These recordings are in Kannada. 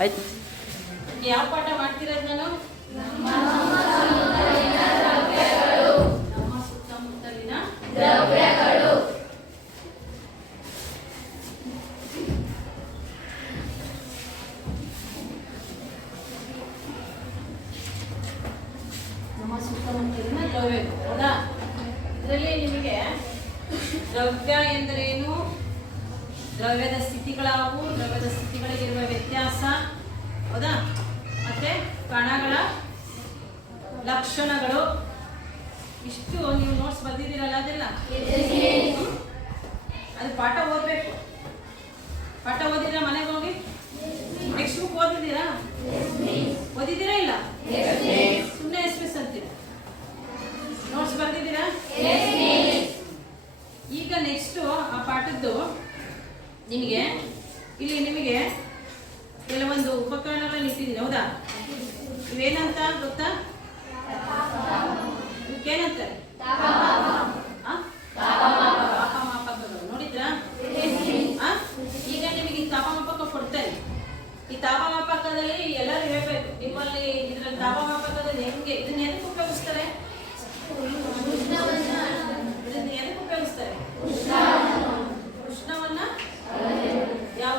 ಆಯ್ತು. ಯಾವ ಪಾಠ ಮಾಡ್ತಿರೋದು ನಾನು? ನಮ್ಮ ಸುತ್ತಮುತ್ತಲಿನ ದ್ರವ್ಯಗಳು. ನಮ್ಮ ಸುತ್ತಮುತ್ತಲಿನ ದ್ರವ್ಯಗಳು. ಹೌದಾ? ಇದರಲ್ಲಿ ನಿಮಗೆ ದ್ರವ್ಯ ಎಂದರೇನು, ದ್ರವ್ಯದ ಸ್ಥಿತಿಗಳಾವು, ದ್ರವ್ಯದ ಸ್ಥಿತಿಗಳಿಗಿರುವ ವ್ಯತ್ಯಾಸ, ಹೌದಾ, ಮತ್ತೆ ಕಣಗಳ ಲಕ್ಷಣಗಳು, ಇಷ್ಟು ನೀವು ನೋಟ್ಸ್ ಬರ್ದಿದ್ದೀರಲ್ಲ ಅದೆಲ್ಲ ಅದು ಪಾಠ ಓದಬೇಕು. ಪಾಠ ಓದಿದ್ದೀರಾ ಮನೆಗೆ ಹೋಗಿ? Next book ಓದಿದ್ದೀರಾ? ಓದಿದ್ದೀರಾ ಇಲ್ಲ? ಸುಮ್ಮನೆ ಎಸ್ ಅಂತೀರಾ? ನೋಟ್ಸ್ ಬರ್ದಿದ್ದೀರಾ? ಈಗ ನೆಕ್ಸ್ಟು ಆ ಪಾಠದ್ದು ನಿಮಗೆ ಇಲ್ಲಿ ನಿಮಗೆ ಕೆಲವೊಂದು ಉಪಕರಣಗಳನ್ನು ಇಟ್ಟಿದ್ದೀನಿ. ಹೌದಾ? ಇವೇನಂತ ಗೊತ್ತಾ? ಏನಂತಾರೆ? ತಾಪಮಾಪಕಗಳು. ನೋಡಿದ್ರಾ? ಈಗ ನಿಮಗೆ ಈ ತಾಪಮಾಪಕ ಕೊಡ್ತಾರೆ. ಈ ತಾಪಮಾಪಕದಲ್ಲಿ ಎಲ್ಲರೂ ಹೇಳ್ಬೇಕು ನಿಮ್ಮಲ್ಲಿ ಇದ್ರಲ್ಲಿ ತಾಪಮಾಪಕದಲ್ಲಿ ಹೆಂಗೆ ಇದನ್ನ ಎದಕ್ಕೆ ಉಪಯೋಗಿಸ್ತಾರೆ? ಇದನ್ನ ಎದಕ್ಕೆ ಉಪಯೋಗಿಸ್ತಾರೆ? ಉಷ್ಣವನ್ನ ಯಾವ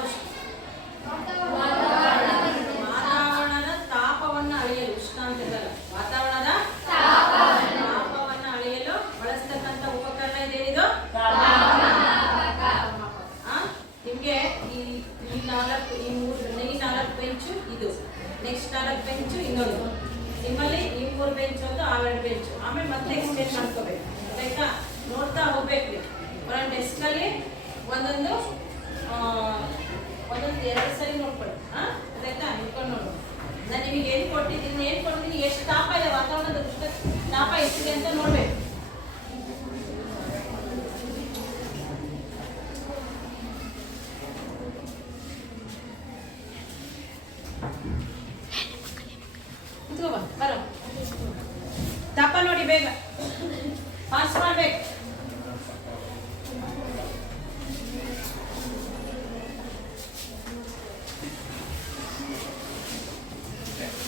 ವಾತಾವರಣದ ತಾಪವನ್ನು ಅಳೆಯಲು, ಉಷ್ಣ ಅಂತ ಇರಲ್ಲ, ವಾತಾವರಣದ ತಾಪವನ್ನು ಅಳೆಯಲು ಬಳಸ್ತಕ್ಕಂಥ ಉಪಕರಣ ಇದೇನಿದು? ನಿಮ್ಗೆ ಈ ನಾಲ್ಕು ಬೆಂಚು ಇದು, ನೆಕ್ಸ್ಟ್ 4 ಬೆಂಚು ಇನ್ನೊಂದು, ನಿಮ್ಮಲ್ಲಿ ಈ 3 ಬೆಂಚ್ ಒಂದು, ಆ 2 ಬೆಂಚು, ಆಮೇಲೆ ಮತ್ತೆ ಎಕ್ಸ್ಚೇಂಜ್ ಮಾಡ್ಕೋಬೇಕು. ಆಯ್ತಾ? ನೋಡ್ತಾ ಹೋಗ್ಬೇಕು. ಒಂದೊಂದು ಡೆಸ್ಕಲ್ಲಿ ಒಂದೊಂದು 2 ಸರಿ ನೋಡ್ಕೊಳ್ಳಿ. ಆಯ್ತಾ? ನೋಡ್ಕೊಂಡು ನೋಡು. ನಾನು ನಿಮಗೆ ಏನು ಕೊಟ್ಟಿದ್ದೀನಿ, ಎಷ್ಟು ತಾಪ ಇದೆ, ವಾತಾವರಣದ ತಾಪ ಎಷ್ಟಿದೆ ಅಂತ ನೋಡ್ಬೇಕು. ಬರೋ ತಾಪ ನೋಡಿ, ಬೇಗ ಪಾಸ್ ಮಾಡ್ಬೇಕು.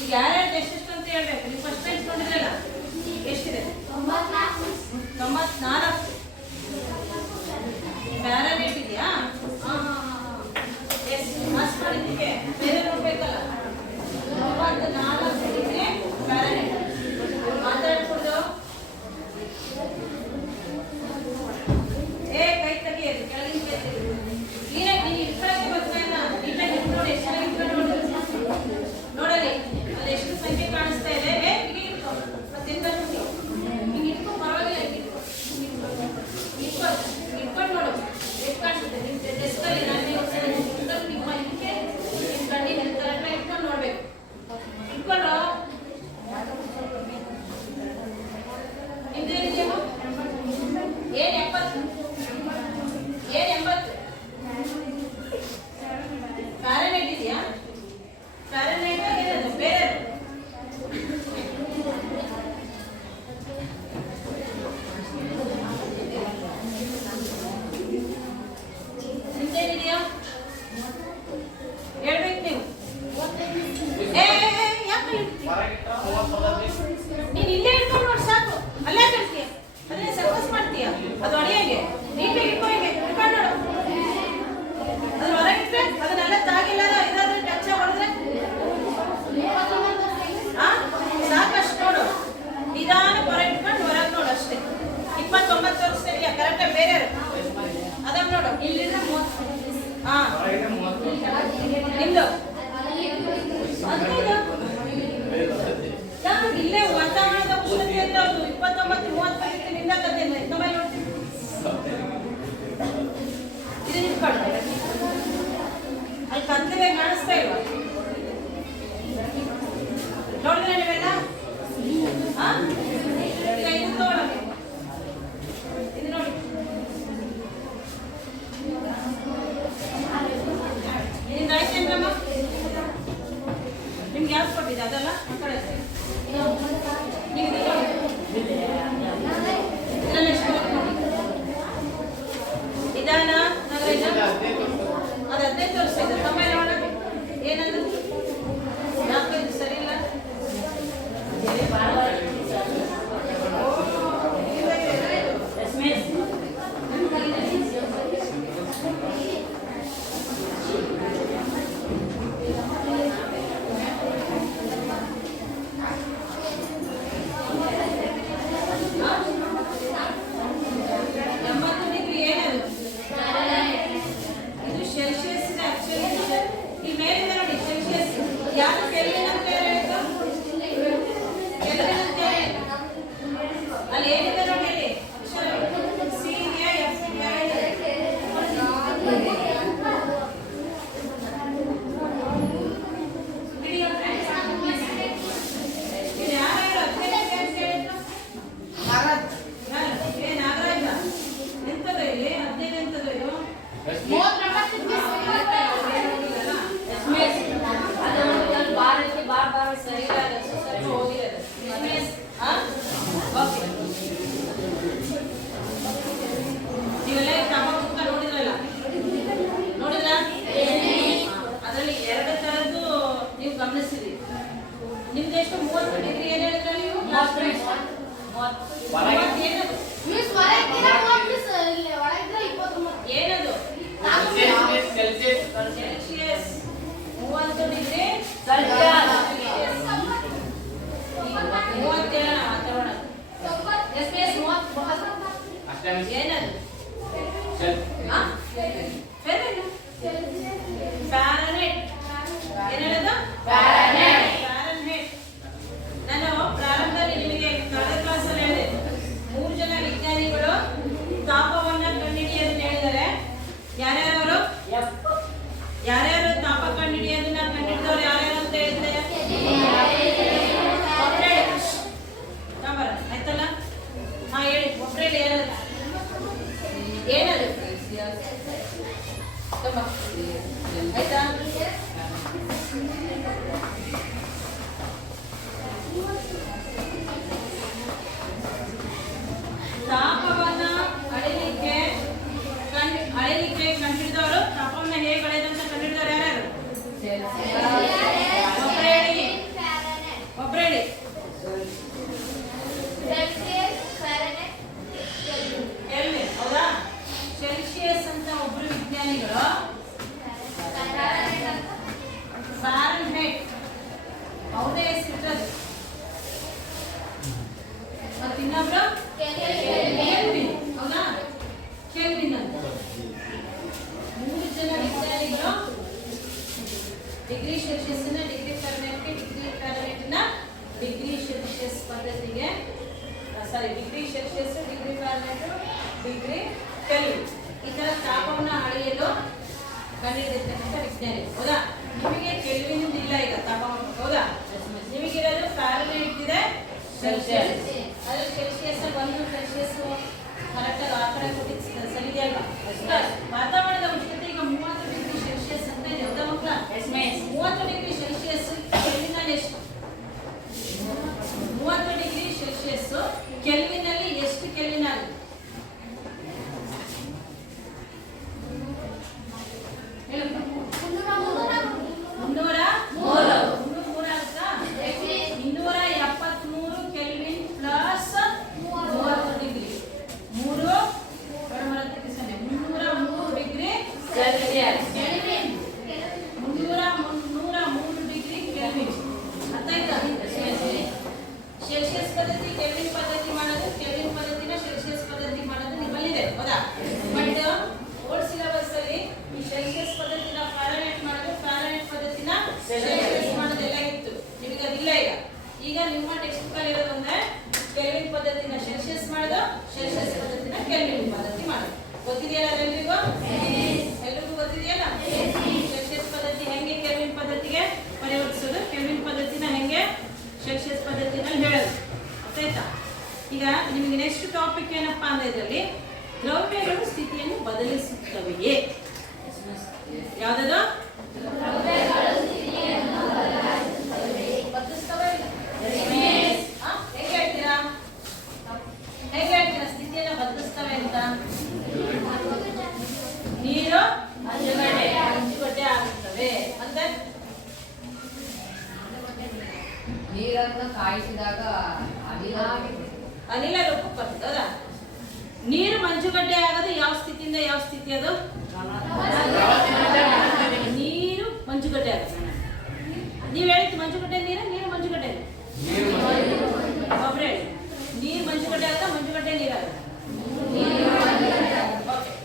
ಈಗ ಯಾರ್ಯಾರು ಎಷ್ಟೆಷ್ಟು ಅಂತ ಹೇಳ್ಬೇಕು. ನೀವು ಫಸ್ಟ್ ಬೆಂಚ್ ನೋಡಿದ್ರಲ್ಲ, ಎಷ್ಟಿದೆ? 94. ಪ್ಯಾರಾನೇಟ್ ಇದೆಯಾ? ಎಸ್ ಪಾಸ್ ಮಾಡಿದ್ದಕ್ಕೆ ಬೇರೆ ನೋಡ್ಬೇಕಲ್ಲ. 94 ಇದ್ರೆ ಪ್ಯಾರಾನೇಟ್. ಮಾತಾಡ್ಕೊಡು. ಕೈ ತೆಗಿಯೋದು, ಕೆಳಗಿನ ಕೈ ತೆಗಿಯೋದು. ನೀರಾಗಿ ನೀನು ಇಟ್ಕೊಳ್ಳೋಕೆ ಬರ್ತಾ ಇಲ್ಲ. ನೀಟಾಗಿ ನೋಡಿ, ಎಷ್ಟು ಇಟ್ಕೊಂಡು ನೋಡಿ, ನೋಡಲಿ ಅಲ್ಲಿ ಎಷ್ಟು ಸಂಖ್ಯೆ ಕಾಣಿಸ್ತಾ ಇದೆ. ಇಟ್ಕೊ, ಪರವಾಗಿಲ್ಲ, ಇಟ್ಕೊಂಡು ನೋಡು ಎಷ್ಟು ಕಾಣಿಸುತ್ತೆ ನಿಮ್ಮ ಡೆಸ್ಕಲ್ಲಿ. ನಿಮ್ಮ ಇದಕ್ಕೆ ನಿಮ್ಮ ಕಣ್ಣಿನ ಕರೆಕ್ಟಾಗಿ ಇಟ್ಕೊಂಡು ನೋಡ್ಬೇಕು. ಇಟ್ಕೊಂಡು ನಿಮ್ದೇನಿದೆಯಮ್ಮ? ಏನು 70? ಪ್ಯಾರಾನೈಟ್ ಇದೆಯಾ? ಪ್ಯಾರಾನೈಟ್ ಏನದು? ಬೇರೆ ನಿಮ್ದೇನಿದೆಯಾ ಹೇಳ್ಬೇಕು ನೀವು. ಯಾಕೆ ನೀನು ಇಲ್ಲೇ ಇಟ್ಕೊಂಡು ನೋಡಿ ಸಾಕು. ಅಲ್ಲೇ ಕಟ್ತೀಯ, ಅದನ್ನೇ ಸರ್ಕಸ್ ಮಾಡ್ತೀಯ. ಅದು ಅಡಿಯಾಗೆ ನೀಟಾಗಿ ಇಟ್ಕೊಂಡು ನೋಡು. ಅದು ಹೊರಗಿಟ್ರೆ ಅದನ್ನೆಲ್ಲ ತಾಗಿಲ್ಲ ಇದಾದ್ರೆ ಟಚ್ ಹೊಡೆದ್ರೆ ಸಾಕಷ್ಟು ನೋಡು. ನಿಧಾನ ಹೊರ ಇಟ್ಕೊಂಡು ಹೊರಗೆ ನೋಡು ಅಷ್ಟೇ. 29 ವರ್ಷ ಇದೆಯಾ? ಕರೆಕ್ಟಾಗಿ ಬೇರೆ ಅದನ್ನ ನೋಡು. ಇಲ್ಲಿಂದ 30. ನಿಮ್ದು ಇಲ್ಲೇ ವಾತಾವರಣದ ಉಷ್ಣತೆ ಅಂತ 29-30 ನಿಂದ ಕದ್ದೇನೆ ಮೊಬೈಲ್ ನೋಡ್ತೀನಿ. ಇದನ್ನ ಇಟ್ಕೊಂಡು ಅಲ್ಲಿ ಕತ್ತಲೆ ಕಾಣಿಸ್ತಾ ಇಲ್ವಾ? ನೋಡಿದ್ರೆ ನೀವೆಲ್ಲ ಈಗ ಇದು ತಗೊಳ್ಳೋದು. ಇದು ನೋಡಿ, ಇದರಿಂದ ಆಯ್ತೇನ್ರಮ್ಮ? ನಿಮ್ಗೆ ಯಾವ್ದು ಕೊಟ್ಟಿದ್ದೆ ಅದಲ್ಲ ಆ ಕಡೆ ನೀವು ಇದು ನೋಡಿ. ಇದರಲ್ಲಿ ಎಷ್ಟು ನಿಧಾನ ಅದು 15 ವರ್ಷ ಇದೆ. 90 ಏನಂದ್ರೆ ಏನದು ಏನದು ಸೆಲ್ಸಿಯಸ್ 30 ಡಿಗ್ರಿ 37 ಏನದು ಫ್ಯಾರನ್ಹೀಟ್ ಏನದು ಫ್ಯಾರನ್ಹೀಟ್. ನಾನು ಪ್ರಾರಂಭದಲ್ಲಿ ನಿಮಗೆ ಕಳೆದ ಕ್ಲಾಸಲ್ಲಿ ಹೇಳಿದೆ 3 ಜನ ವಿಜ್ಞಾನಿಗಳು ತಾಪವನ್ನ ಕಂಡುಹಿಡಿಯೋದನ್ನ ಹೇಳಿದ್ದಾರೆ. ಯಾರ್ಯಾರು ಯಾರ್ಯಾರು ತಾಪ ಕಂಡುಹಿಡಿಯೋದನ್ನ ಕಂಡುಹಿಡಿದವ್ರು ಯಾರ್ಯಾರು ಅಂತ ಹೇಳಿದ್ರೆ ಆಯ್ತಲ್ಲ. ಹಾ ಹೇಳಿ ಒಬ್ಬರೇ ಏನದು ಏನದು ಆಯ್ತಾ? ತಾಪವನ್ನ ಅಳೆಯಲಿಕ್ಕೆ ಕಂಡುಹಿಡಿದವರು ತಾಪವನ್ನ ಹೇಗೆ ಅಳೆಯೋದಂತ ಕಂಡುಹಿಡಿದವರು ಯಾರ್ಯಾರು? ಒಬ್ಬರೇ ಹೇಳಿ. ಕೆಲ್ವಿನ್ ಹೌದಾ? ಸೆಲ್ಸಿಯಸ್ ಅಂತ ಒಬ್ರು ವಿಜ್ಞಾನಿಗಳು, ಫ್ಯಾರನ್ಹೀಟ್ ಅವ್ರದೇ ಹೆಸರಿಟ್ಟದು. ಮತ್ತೆ ಇನ್ನೊಬ್ರು ಕೆಲ್ವಿನ್ ಹೌದಾ? ಕೆಲ್ವಿನ್ ಅಂತ 3 ಜನ ವಿಜ್ಞಾನಿಗಳು ಡಿಗ್ರಿ ಸೆಲ್ಸಿಯಸ್ ಡಿಗ್ರಿ ಫ್ಯಾರನ್ಹೀಟ್ಗೆ ಡಿಗ್ರಿ ಸೆಲ್ಸಿಯಸ್ ಪದ್ಧತಿಗೆ degree Celsius degree Fahrenheit degree Kelvin ಈ ತರ ತಾಪವನ್ನು ಅಳೆಯಲು ಕಂಡುಹಿಡಿದಿರ್ತಕ್ಕಂಥ ವಿಜ್ಞಾನಿ ಹೌದಾ? ನಿಮಗೆ ಕೆಲ್ವಿನ್ ಇಲ್ಲ ಈಗ ತಾಪಮಾನ ಹೌದಾ? ನಿಮಗಿರೋದು ಫ್ಯಾರನ್ಹೀಟ್ ಇದೆ, ಸೆಲ್ಸಿಯಸ್. ಅದ್ರ ಸೆಲ್ಸಿಯಸ್ ಬಂದು ಸೆಲ್ಸಿಯಸ್ ಕರೆಕ್ಟಾಗಿ ಆ ಥರ ಕೊಟ್ಟಿದ್ದು ಸರಿದೆ ಅಲ್ವಾ? ವಾತಾವರಣದ ಉಷ್ಣತೆ ಈಗ 30 ಡಿಗ್ರಿ ಸೆಲ್ಸಿಯಸ್ ಅಂತ ಇದೆ ಹೌದಾ ಮಕ್ಕಳ? 30 ಡಿಗ್ರಿ ಸೆಲ್ಸಿಯಸ್ ಕೆಲ್ವಿನಲ್ಲಿ ಎಷ್ಟು? 30 ಡಿಗ್ರಿ ಸೆಲ್ಸಿಯಸ್ ಕೆಲ್ವಿನಲ್ಲಿ ಎಷ್ಟು ಕೆಲ್ವಿನ್ ಆಗುತ್ತೆ? ಸೆಲ್ಸಿಯಸ್ ಪದ್ಧತಿ ಕೆಲ್ವಿನ್ ಪದ್ಧತಿ ಮಾಡೋದು, ಕೆಲ್ವಿನ್ ಪದ್ಧತಿನ ಸೆಲ್ಸಿಯಸ್ ಪದ್ಧತಿ ಮಾಡೋದು ನಿಮ್ಮಲ್ಲಿದೆ ಹೌದಾ? ಬಟ್ ಓಲ್ಡ್ ಸಿಲೆಬಸ್ ಅಲ್ಲಿ ಈ ಸೆಲ್ಸಿಯಸ್ ಪದ್ಧತಿನ ಫ್ಯಾರನ್ಹೀಟ್ ಮಾಡೋದು, ಫ್ಯಾರನ್ಹೀಟ್ ಪದ್ಧತಿನ ಸೆಲ್ಸಿಯಸ್ ಮಾಡೋದು ಎಲ್ಲ ಇತ್ತು. ನಿಮಗೆ ಅದಿಲ್ಲ ಈಗ. ಈಗ ನಿಮ್ಮ ಟೆಕ್ಸ್ಟ್ ಬುಕ್ ಅಲ್ಲಿ ಇರೋದು ಅಂದ್ರೆ ಕೆಲ್ವಿನ್ ಪದ್ಧತಿನ ಸೆಲ್ಸಿಯಸ್ ಮಾಡೋದು, ಸೆಲ್ಸಿಯಸ್ ಪದ್ಧತಿನ ಕೆಲ್ವಿನ್ ಪದ್ಧತಿ ಮಾಡೋದು. ಗೊತ್ತಿದೆಯಲ್ಲ ಎಲ್ರಿಗೂ? ಎಲ್ರಿಗೂ ಗೊತ್ತಿದೆಯಲ್ಲ? ಸೆಲ್ಸಿಯಸ್ ಪದ್ಧತಿ ಹೆಂಗೆ ಕೆಲ್ವಿನ್ ಪದ್ಧತಿಗೆ ಪರಿವರ್ತಿಸೋದು, ಕೆಲ್ವಿನ್ ಪದ್ಧತಿನ ಹೆಂಗೆ ಸೆಲ್ಸಿಯಸ್ ಪದ್ಧತಿನಲ್ಲಿ ಹೇಳೋದು ಆಯ್ತಾ? ಈಗ ನಿಮಗೆ ನೆಕ್ಸ್ಟ್ ಟಾಪಿಕ್ ಏನಪ್ಪಾ ಅಂದ್ರೆ ಇದರಲ್ಲಿ ದ್ರವ್ಯಗಳು ಸ್ಥಿತಿಯನ್ನು ಬದಲಿಸುತ್ತವೆಯೇ? ಯಾವ್ದದು? ಹೇಗೆ ಹೇಳ್ತೀರಾ ಸ್ಥಿತಿಯನ್ನು ಬದಲಿಸ್ತವೆ ಅಂತ? ನೀರು ಮಂಜುಗಡ್ಡೆ ಆಗುತ್ತವೆ ಅಂತ. ನೀರನ್ನು ಕಾಯಿಸಿದಾಗ ಅನಿಲ ರೂಪಕ್ಕೆ ಬರ್ತದೆ ಹೌದಾ? ನೀರು ಮಂಜುಗಡ್ಡೆ ಆಗೋದು ಯಾವ ಸ್ಥಿತಿಯಿಂದ ಯಾವ ಸ್ಥಿತಿ ಅದು? ನೀರು ಮಂಜುಗಡ್ಡೆ ಆಗುತ್ತೆ. ನೀವು ಹೇಳಿದ್ದು ಮಂಜುಗಡ್ಡೆ ನೀರು ಮಂಜುಗಡ್ಡೆ ಒಬ್ರು ಹೇಳಿ. ನೀರು ಮಂಜುಗಡ್ಡೆ ಆಗುತ್ತಾ ಮಂಜುಗಡ್ಡೆ ನೀರಾಗುತ್ತೆ?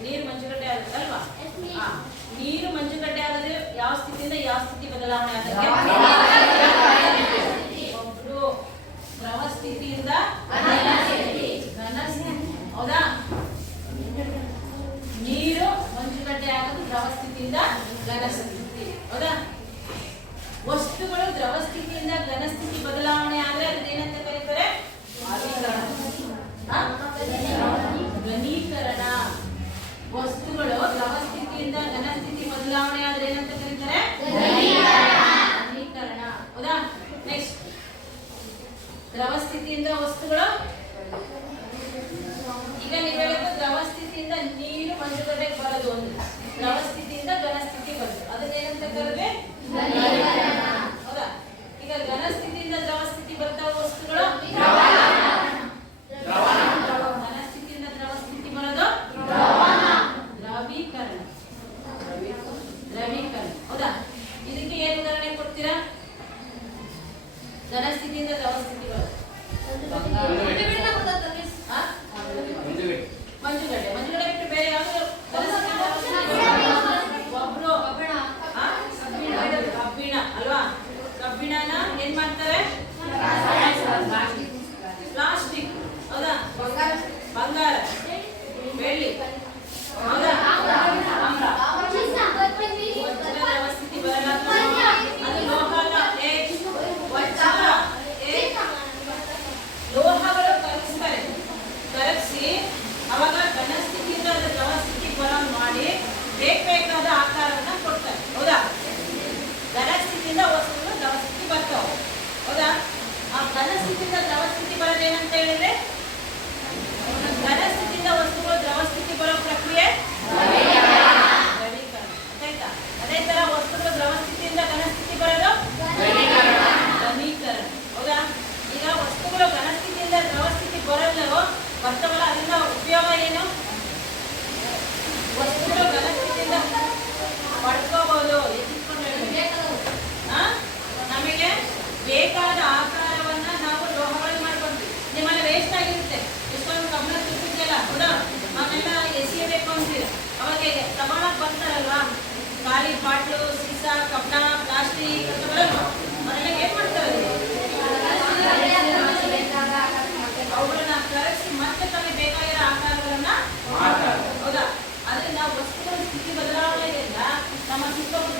ನೀರು ಮಂಜುಗಡ್ಡೆ ಆಗುತ್ತೆ ಅಲ್ವಾ? ನೀರು ಮಂಜುಗಡ್ಡೆ ಆಗೋದು ಯಾವ ಸ್ಥಿತಿಯಿಂದ ಯಾವ ಸ್ಥಿತಿ ಬದಲಾವಣೆ ಆಗುತ್ತೆ? ಒಬ್ರು ದ್ರವ ಸ್ಥಿತಿಯಿಂದ ಘನ ಸ್ಥಿತಿ ಹೌದಾ? ನೀರು ಮಂಜುಗಡ್ಡೆ ಆಗೋದು ದ್ರವ ಸ್ಥಿತಿಯಿಂದ ಘನ ಸ್ಥಿತಿ ಹೌದಾ? ವಸ್ತುಗಳು ದ್ರವ ಸ್ಥಿತಿಯಿಂದ ಘನ ಸ್ಥಿತಿ ಬದಲಾವಣೆ ಆದ್ರೆ ಅದನ್ನ ಏನಂತ ಕರೀತಾರೆ? ಘನೀಕರಣ. ವಸ್ತುಗಳು ದ್ರವ ಸ್ಥಿತಿಯಿಂದ ಘನ ಸ್ಥಿತಿ ಬದಲಾವಣೆ ಆದ್ರೆ ಏನಂತ ಕರೀತಾರೆ? ಘನೀಕರಣ ಹೌದಾ? ನೆಕ್ಸ್ಟ್ ದ್ರವ ಸ್ಥಿತಿಯಿಂದ ವಸ್ತುಗಳು ಈಗ ನೀವು ಹೇಳಿದ್ದು ದ್ರವ ಸ್ಥಿತಿಯಿಂದ ನೀರು ಮಂಜುಗಡ್ಡೆಗೆ ಬರೋದು ಒಂದು, ದ್ರವ ಸ್ಥಿತಿಯಿಂದ ಘನ ಸ್ಥಿತಿ ಬರೋದು ಅದನ್ನ ಏನಂತ ಕರೆದ್ರೆ ಹೌದಾ? ಈಗ ಘನ ಸ್ಥಿತಿಯಿಂದ ದ್ರವ ಸ್ಥಿತಿ ಬರ್ತಾವ ವಸ್ತುಗಳು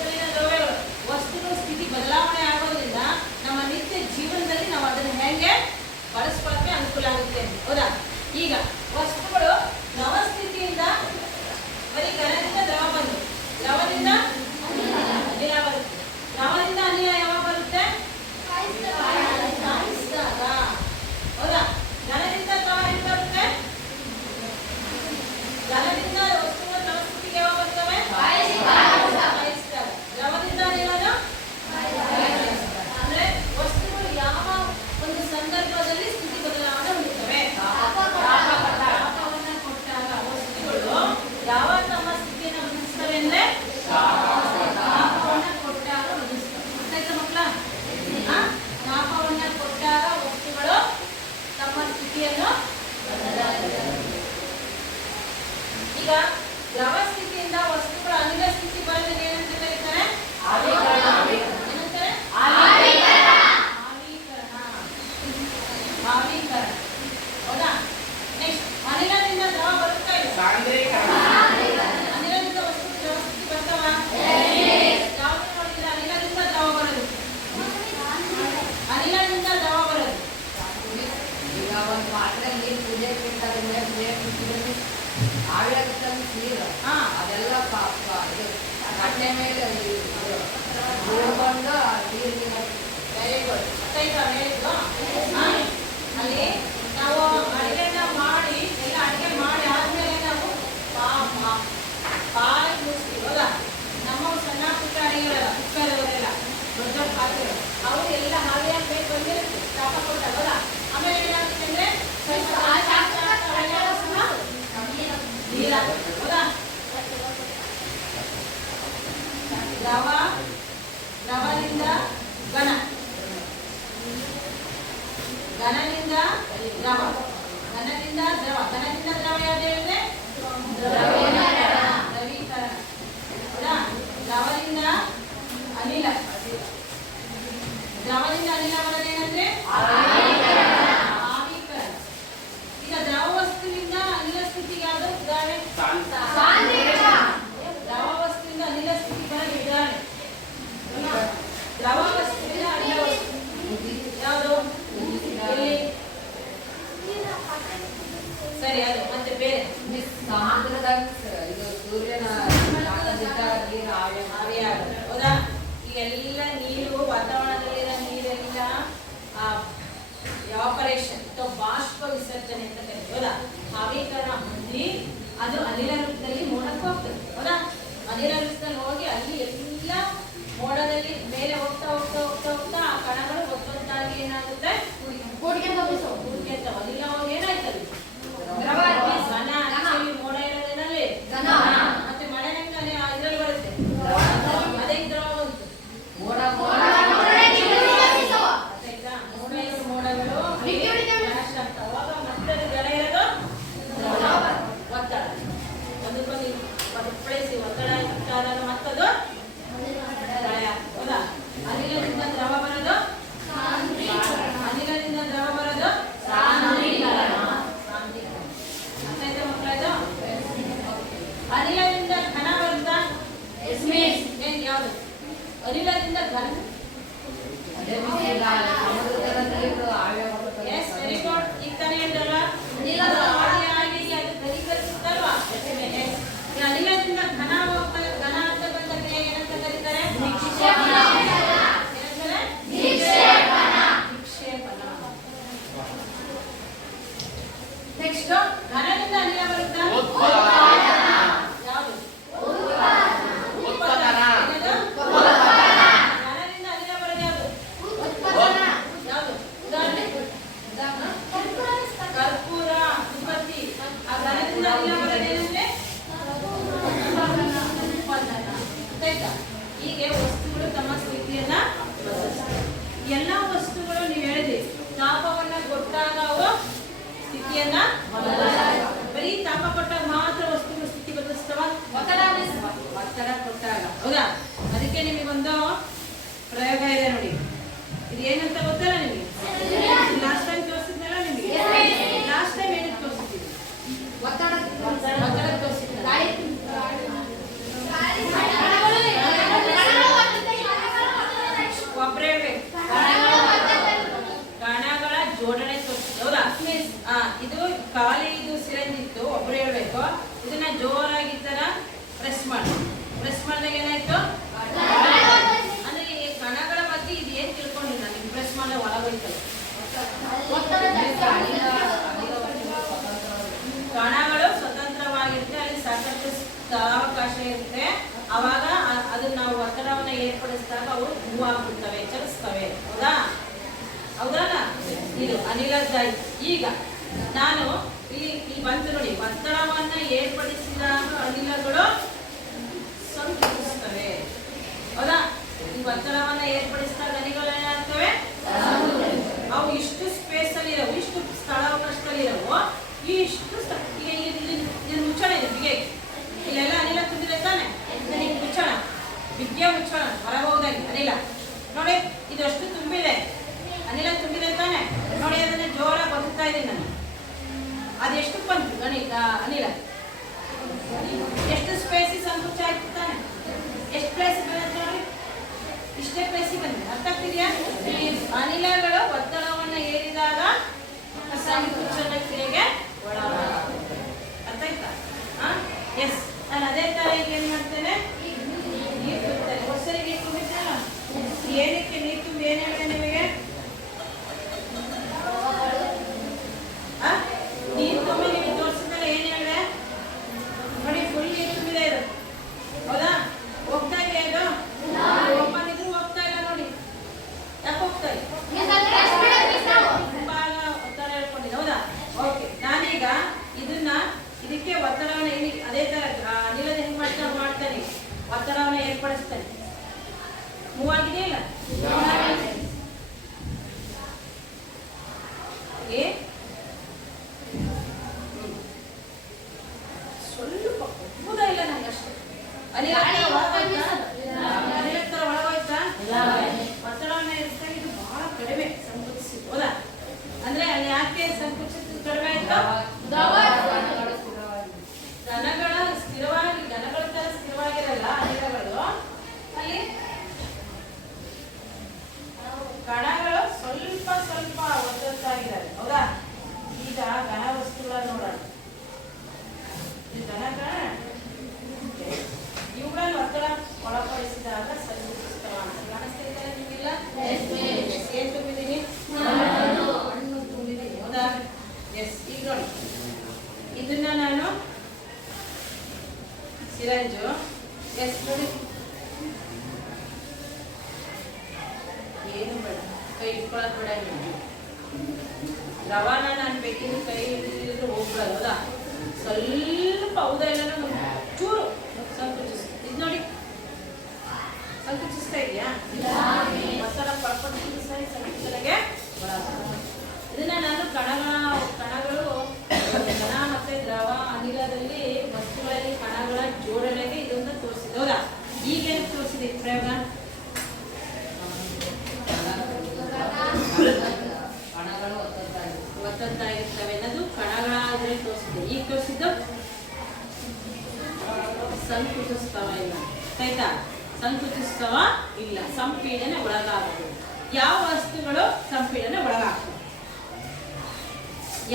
ವಸ್ತುಗಳಲ್ಲಿನ ದ್ರವ್ಯಗಳು. ವಸ್ತುಗಳ ಸ್ಥಿತಿ ಬದಲಾವಣೆ ಆಗೋದ್ರಿಂದ ನಮ್ಮ ನಿತ್ಯ ಜೀವನದಲ್ಲಿ ನಾವು ಅದನ್ನು ಹೇಗೆ ಬಳಸ್ಕೊಳ್ಳಕ್ಕೆ ಅನುಕೂಲ ಆಗುತ್ತೆ. ಹೌದಾ? ಈಗ ವಸ್ತುಗಳು ದ್ರವ ಸ್ಥಿತಿಯಿಂದ ಬರೀ ಘನದಿಂದ ದ್ರವ ಬಂದು, ದ್ರವದಿಂದ ಅನಿಲ ಬರುತ್ತೆ. ದ್ರವದಿಂದ ಅನಿಲ ಯಾವಾಗ ಬರುತ್ತೆ? ಕಾಯಿಸಿದಾಗ. ಹೌದಾ? ಘನದಿಂದ ದ್ರವ ಹೆಂಗ್ ಬರುತ್ತೆ? ಘನದಿಂದ ವಸ್ತುಗಳ ದ್ರವ ಸ್ಥಿತಿಗೆ ಯಾವಾಗ ಬರ್ತವೆ? ಕಾಯಿಸಿದಾಗ. ದ್ರವದಿಂದ ಅನಿಲನ ಅಂದ್ರೆ ವಸ್ತುಗಳು ಯಾವ ಒಂದು ಸಂದರ್ಭದಲ್ಲಿ ಸ್ಥಿತಿ ಬದಲಾವಣೆ ಹೊಂದುತ್ತವೆ? ತಾಪವನ್ನ ಕೊಟ್ಟಾಗ ವಸ್ತುಗಳು ಯಾವ ತಮ್ಮ ಸ್ಥಿತಿಯನ್ನು ಬದಲಿಸ್ತವೆ ಅಂದ್ರೆ ತಾಪವನ್ನ ಕೊಟ್ಟಾಗ ಬದಲಿಸ್ತವೆ. ಗೊತ್ತಾಯ್ತಾ ಮಕ್ಕಳ? ತಾಪವನ್ನ ಕೊಟ್ಟಾಗ ವಸ್ತುಗಳು ತಮ್ಮ ಸ್ಥಿತಿಯನ್ನು ಈಗ ದ್ರವ ಸ್ಥಿತಿಯಿಂದ ವಸ್ತುಗಳ ಅನಿಲ ಸ್ಥಿತಿ ಬರೋದನ್ನ ಏನಂತ ಕರೀತಾರೆ? ಏನಂತಾರೆ? ಆವಿಕರಣ. ಹೌದಾ? ನೆಕ್ಸ್ಟ್ ಅನಿಲದಿಂದ ದ್ರವ ಬರುತ್ತಾ ಇಲ್ಲ? ಅನಿಲದಿಂದ ವಸ್ತು ದ್ರವ ಸ್ಥಿತಿ ಬರ್ತಾವ? ಯಾವ್ದು ನೋಡಿದ್ರೆ ಅನಿಲದಿಂದ ದ್ರವ ಬರೋದು? ಅನಿಲದಿಂದ ದ್ರವ ಬರೋದು. ಈಗ ಒಂದು ಪಾತ್ರೆ ನೀರು ಕುದಿಯಕ್ಕೆ ಇಟ್ಟಾಗ ಆವಿಯಾಗುತ್ತೆ ನೀರು, ಅದೆಲ್ಲ ಇದು ಕಟ್ಟೆ ಮೇಲೆ ಉಳ್ಕೊಂಡು ನೀರಿನ ಬೆಳೆಗಳು ಹೇಳಿದ್ದು. ಅಲ್ಲಿ ನಾವು ಅಡಿಗೆನ ಮಾಡಿ ಎಲ್ಲ ಅಡಿಗೆ ಮಾಡಿ ಆದ್ಮೇಲೆ ನಾವು ಬಾಯಿ ಮುಗಿಸ್ತೀವಿ. ಹೌದಾ? ನಮ್ಮ ಸಣ್ಣ ಪುಟ್ಟ ಅಡಿಗೆಗಳಲ್ಲ, ಕುಕ್ಕರ್ವರೆಲ್ಲ ದೊಡ್ಡ ಪಾತ್ರೆ ಅವರು ಎಲ್ಲ ಹಾವಿಯಾಗಿ ಬೇಕು ಬಂದಿರುತ್ತೆ ತಾಪ ಕೊಟ್ಟಾಗ. ಹೌದಾ? ಆಮೇಲೆ ಏನಾಗುತ್ತೆ ಅಂದ್ರೆ ನೀರಾಗುತ್ತೆ. ಹೌದಾ? ದ್ರವದಿಂದ ಘನ, ಘನದಿಂದ ದ್ರವ, ಘನದಿಂದ ದ್ರವ. ಘನದಿಂದ ದ್ರವ ಯಾವ್ದು ಹೇಳಿದ್ರೆ? ದ್ರವೀಕರಣ. ಹೌದಾ? ದ್ರವದಿಂದ ಅನಿಲ, ದ್ರವದಿಂದ ಅನಿಲ ಬರೋದು ಏನಂದ್ರೆ ಆವಿಕರಣ. ಈಗ ದ್ರವ ವಸ್ತುವಿನಿಂದ ಅನಿಲ ಸ್ಥಿತಿಗೆ ಯಾವುದು ಉದಾಹರಣೆ? ದ್ರವ ವಸ್ತುವಿಂದ ಅನಿಲ ಸ್ಥಿತಿ ಬರೋದು ಉದಾಹರಣೆ. ದ್ರವ ವಸ್ತುವಿನ ಅನಿಲ ವಸ್ತು ಯಾವುದು? ಸರಿ, ಅದು ಮತ್ತೆ ಬೇರೆ ಸಮುದ್ರದಾಗ ಇದು ಸೂರ್ಯನ ನೀರು ಆವಿಯಾಗುತ್ತೆ. ಹೌದಾ? ಈಗೆಲ್ಲ ನೀರು ವಾತಾವರಣದಲ್ಲಿರೋ ನೀರೆಲ್ಲ ಎವಾಪರೇಷನ್ ಅಥವಾ ಬಾಷ್ಪ ವಿಸರ್ಜನೆ ಅಂತ ಕರೀತೀವಿ. ಹೌದಾ? ಆವಿಕರಣ ಹೊಂದಿ ಅದು ಅನಿಲ ರೂಪದಲ್ಲಿ ಮೋಡಕ್ಕೆ ಹೋಗ್ತದೆ. ಹೌದಾ? ಅನಿಲ ರೂಪದಲ್ಲಿ ಹೋಗಿ ಅಲ್ಲಿ ಎಲ್ಲ ಮೋಡದಲ್ಲಿ ಮೇಲೆ ಹೋಗ್ತಾ ಹೋಗ್ತಾ ಹೋಗ್ತಾ ಹೋಗ್ತಾ ಆ ಕಣಗಳು ಒತ್ತೊತ್ತಾಗಿ ಏನಾಗುತ್ತೆ? ಕೂಡ್ಕೆಂತಾವ. ಅನಿಲ ಹೋಗಿ ಏನಾಯ್ತದೆ? ಘನ. ಆಕ್ಚುಲಿ ಮೋಡ ಇರೋದೇನಲ್ಲಿ ಘನ. ಮತ್ತೆ ಮಳೆ ಹೆಂಗ ಇದ್ರಲ್ಲಿ ಬರುತ್ತೆ? ಅದೇ ದ್ರವ ಬಂತು. ಮೋಡಗಳು ನಾಶ ಆಗ್ತಾವ. ಅವಾಗ ಮತ್ತೆ ಅದು ಘನ ಇರೋದು ಒತ್ತಡ. ಒಂದಕ್ಕೊಂದು ಮರುಪಡಿಸಿ ಒತ್ತಡ ಇಟ್ಟಾದಾಗ ಮತ್ತದು ಮಳೆ. ಹೌದಾ? ಅನಿಲದಿಂದ ದ್ರವ ಬರೋದು ಅನಿಲದಿಂದ ದ್ರವ ಬರೋದು ಸಾಂದ್ರೀಕರಣ. ಅರ್ಥಾಯ್ತಾ ಮಕ್ಕಳ? ಇದು ಅನಿಲದಿಂದ ಘನ ಬರುತ್ತಾ? ಏನ್ ಯಾವುದು? ಅನಿಲದಿಂದ ಘನ. Yes, very good. ಈಗ ತಾನೇ ಹೇಳಿದ್ರಲ್ಲ ಆವಿಯಾಗಿ ಅದು ಘನೀಕರಿಸುತ್ತಲ್ವಾ? ಅನಿಲದಿಂದ ಘನ ಹೋಗ್ತಾ ಘನ ಅಂತ ಬಂದಾಗ ಏನಂತ ಕರೀತಾರೆ? ನಿಕ್ಷೇಪಣ. ನೆಕ್ಸ್ಟ್ ಘನದಿಂದ ಅನಿಲ ಬರುತ್ತಾ? ಯಾವುದು? ಘನದಿಂದ ಅನಿಲ ಬರೋದು ಯಾವುದು? ಯಾವುದು? ಉದಾಹರಣೆ? ಕರ್ಪೂರ, ಉತ್ಪತ್ತಿ. ಆ ಘನದಿಂದ ಅನಿಲ ಬರೋದು ಏನಂದ್ರೆ ಉತ್ಪನ್ನ. ಆಯ್ತಾ? ಹೀಗೆ ವಸ್ತುಗಳು ತಮ್ಮ ಸ್ಥಿತಿಯನ್ನ ಬದಲಿಸ್ತವೆ. ಎಲ್ಲ ವಸ್ತುಗಳು ನೀವು ಹೇಳಿದ್ರಿ ತಾಪವನ್ನ ಕೊಟ್ಟಾಗ ಅವು ಸ್ಥಿತಿಯನ್ನ ಬದಲಿಸ್ತವೆ. ಬರೀ ತಾಪ ಕೊಟ್ಟಾಗ ಮಾತ್ರ ವಸ್ತುಗಳು ಸ್ಥಿತಿ ಬದಲಿಸ್ತವ? ಒತ್ತಡ ಕೊಟ್ಟಾಗ. ಹೌದಾ? ಅದಕ್ಕೆ ನಿಮಗೊಂದು ಪ್ರಯೋಗ ಇದೆ ನೋಡಿ. ಇದು ಏನಂತ ಗೊತ್ತಲ್ಲ ನಿಮಗೆ? ಲಾಸ್ಟ್ ಟೈಮ್ ತೋರಿಸಿದ್ನಲ್ಲ ನಿಮಗೆ. ಲಾಸ್ಟ್ ಟೈಮ್ ಏನಕ್ಕೆ ತೋರಿಸಿದ್ದೀವಿ? ಒತ್ತಡ ತೋರಿಸಿದ್ನಲ್ಲ. ಒಳಪಡಿಸಿದಾಗ ಅವು ಮೂವ್ ಆಗ್ಬಿಡ್ತವೆ, ಚಲಿಸ್ತವೆ. ಹೌದಾ? ಹೌದಲ್ಲ? ಇದು ಅನಿಲದ. ಈಗ ನಾನು ಈ ಬಂತು ನೋಡಿ, ಒತ್ತಡವನ್ನ ಏರ್ಪಡಿಸಿದಾಗ ಅನಿಲಗಳು ಸಂಕುಚಿಸ್ತವೆ. ಹೌದಾ? ಈ ಒತ್ತಡವನ್ನ ಏರ್ಪಡಿಸಿದಾಗ ಅನಿಲಗಳು ಏನಾಗ್ತವೆ? ಅವು ಇಷ್ಟು ಸ್ಪೇಸ್ ಅಲ್ಲಿ ಇರವು, ಇಷ್ಟು ಸ್ಥಳಾವಕಾಶದಲ್ಲಿ ಇರವು, ಇಷ್ಟು ಈಗ ಮುಚ್ಚಳ ಇದೆ ಬಿಗೆ, ಇಲ್ಲೆಲ್ಲ ಅನಿಲ ತುಂಬಿದೆ ತಾನೆ, ಈಗ ಮುಚ್ಚಳ, ಬಿಗ್ಗೆ ಮುಚ್ಚಳ ಹೊರಬಹುದಾಗಿ ಅನಿಲ ನೋಡಿ, ಇದಷ್ಟು ತುಂಬಿದೆ, ಅನಿಲ ತುಂಬಿದೆ ತಾನೆ ನೋಡಿ. ಅದನ್ನ ಜೋರ ಬದುಕ್ತಾ ಇದ್ದೀನಿ ನಾನು. ಅದೆಷ್ಟು ಬಂತು ಅನಿಲ? ಎಷ್ಟು ಸ್ಪೇಸಿಗೆ ಸಂಕುಚ ಆಯ್ತು ತಾನೆ? ಎಷ್ಟು ಪ್ಲೇಸ್ ಬಂದ ನೋಡಿ, ಇಷ್ಟೇ ಪ್ಲೇಸಿಗೆ ಬಂದಿದೆ. ಅರ್ಥ ಆಗ್ತಿದೆಯಾ? ಈ ಅನಿಲಗಳು ಒತ್ತಡವನ್ನು ಏರಿದಾಗ ಸಂಕುಚನ ಕ್ರಿಯೆಗೆ ಒಳಗಾಗುತ್ತೆ. ಅರ್ಥ ಆಯ್ತಾ? ಎಸ್. ನಾನು ಅದೇ ತರ ಈಗ ಏನ್ ಮಾಡ್ತೇನೆ, ನೀರು ತುಂಬುತ್ತೇನೆ. ಹೊಸರಿ ನೀರು ತುಂಬಿದ್ದೇನಲ್ಲ, ಏನಕ್ಕೆ ನೀರು ತುಂಬಿ ಏನ್ ಹೇಳಿದೆ ನಿಮಗೆ? ನೀರು ತುಂಬಿ ನಿಮಗೆ ತೋರಿಸಿದ್ರೆ ಏನ್ ಹೇಳಿದೆ ನೋಡಿ, ಫುಲ್ ನೀರು ತುಂಬಿದೆ ಇದು. ಹೌದಾ? ಹೋಗ್ತಾ ಇದೆ ಇದು, ಓಪನ್ ಇದ್ರು ಹೋಗ್ತಾ ಇಲ್ಲ ನೋಡಿ. ಯಾಕೆ ಹೋಗ್ತಾ ಇದೆ? ತುಂಬಾ ಒತ್ತಡ ಹೇಳ್ಕೊಂಡಿದೆ. ಹೌದಾ? ಓಕೆ. ನಾನೀಗ ಇದಕ್ಕೆ ಒತ್ತಡವನ್ನು ಅದೇ ತರ ಅನಿಲದ ಹೆಂಗ್ ಮಾಡ್ತಾನೆ, ಒತ್ತಡವನ್ನು ಏರ್ಪಡಿಸ್ತಾನೆ. ಮೂವ್ ಆಗಿದೆಯಲ್ಲ, ಸ್ವಲ್ಪ ಒಪ್ಪುದ ಇಲ್ಲ ನಂಗೆ ಅಷ್ಟೇ. ಅನಿಲ ತರ ಒಳಗೋಯ್ತಾ? ಒತ್ತಡವನ್ನು ಏರಿಸಿದಾಗ ಇದು ಬಹಳ ಕಡಿಮೆ ಸಂಕುಚಿಸಿತು. ಹೌದಾ? ಅಂದ್ರೆ ಅಲ್ಲಿ ಯಾಕೆ ಸಂಕುಚಿತ ಕಡಿಮೆ ಆಯ್ತು? ಘನಗಳ ತರ ಸ್ಥಿರವಾಗಿರಲ್ಲ ಅನಿಲಗಳು, ಅಲ್ಲಿ ಕಣಗಳು ಸ್ವಲ್ಪ ಸ್ವಲ್ಪ ಒತ್ತಡಾಗಿರಲ್ಲ. ಹೌದಾ? ಈಗ ಘನ ವಸ್ತುಗಳನ್ನ ನೋಡೋಣ. ಇವುಗಳನ್ನು ಒತ್ತಡ ಒಳಪಡಿಸಿದಾಗ ಸಂಕುಚಿಸ್ತವ ಅಂತ ಕಾಣಿಸ್ತಾ ನಿಮಗಿಲ್ಲ? ಏನ್ ತುಂಬಿದ್ದೀನಿ? ಹಣ್ಣು ತುಂಬಿದ್ದೀನಿ. ಹೌದಾ? ಎಸ್. ಈಗ ನೋಡಿ, ಇದನ್ನ ನಾನು ಸಿರಂಜು, ಎಸ್ ನೋಡಿ, ಏನು ಬೇಡ, ಕೈ ಇಟ್ಕೊಳ್ಳೋದು ಬೇಡ. ರವಾನ ನಾನು ಬೇಕಿದ್ರೆ ಕೈ ಹಿಡಿದ್ರೆ ಹೋಗ್ಬಿಡೋದು. ಹೌದಾ? ಸ್ವಲ್ಪ ಹೌದಾ ಇಲ್ಲ ಚೂರು ಸಂಕುಚಿಸ್. ಇದು ನೋಡಿ, ಸಂಕುಚಿಸ್ತಾ ಇದೆಯಾ? ಒತ್ತಡ ಪಡ್ಕೊಂಡು ಸಂಕುಚನೆಗೆ ಇದನ್ನ ನಾನು ಕಣಗಳು ಘನ ಮತ್ತೆ ದ್ರವ ಅನಿಲದಲ್ಲಿ ವಸ್ತುಗಳಲ್ಲಿ ಕಣಗಳ ಜೋಡಣೆಗೆ ಇದೊಂದು ತೋರಿಸಿದೆ. ಹೌದಾ? ಈಗೇನು ತೋರಿಸಿದೆ ಪ್ರಯೋಗ? ಕಣಗಳು ಒತ್ತದ್ದಾಗಿರ್ತವೆ ಅನ್ನೋದು ಕಣಗಳ ಇದರಲ್ಲಿ ತೋರಿಸಿದೆ. ಈಗ ತೋರಿಸಿದ್ದು ಸಂಕುಚಿಸ್ತವ ಇಲ್ಲ. ಆಯ್ತಾ? ಸಂಕುಚಿಸ್ತವ ಇಲ್ಲ, ಸಂಪೀಡನೆ ಒಳಗಾಗೋದು. ಯಾವ ವಸ್ತುಗಳು ಸಂಪೀಡನೆ ಒಳಗಾಗ್ತವೆ?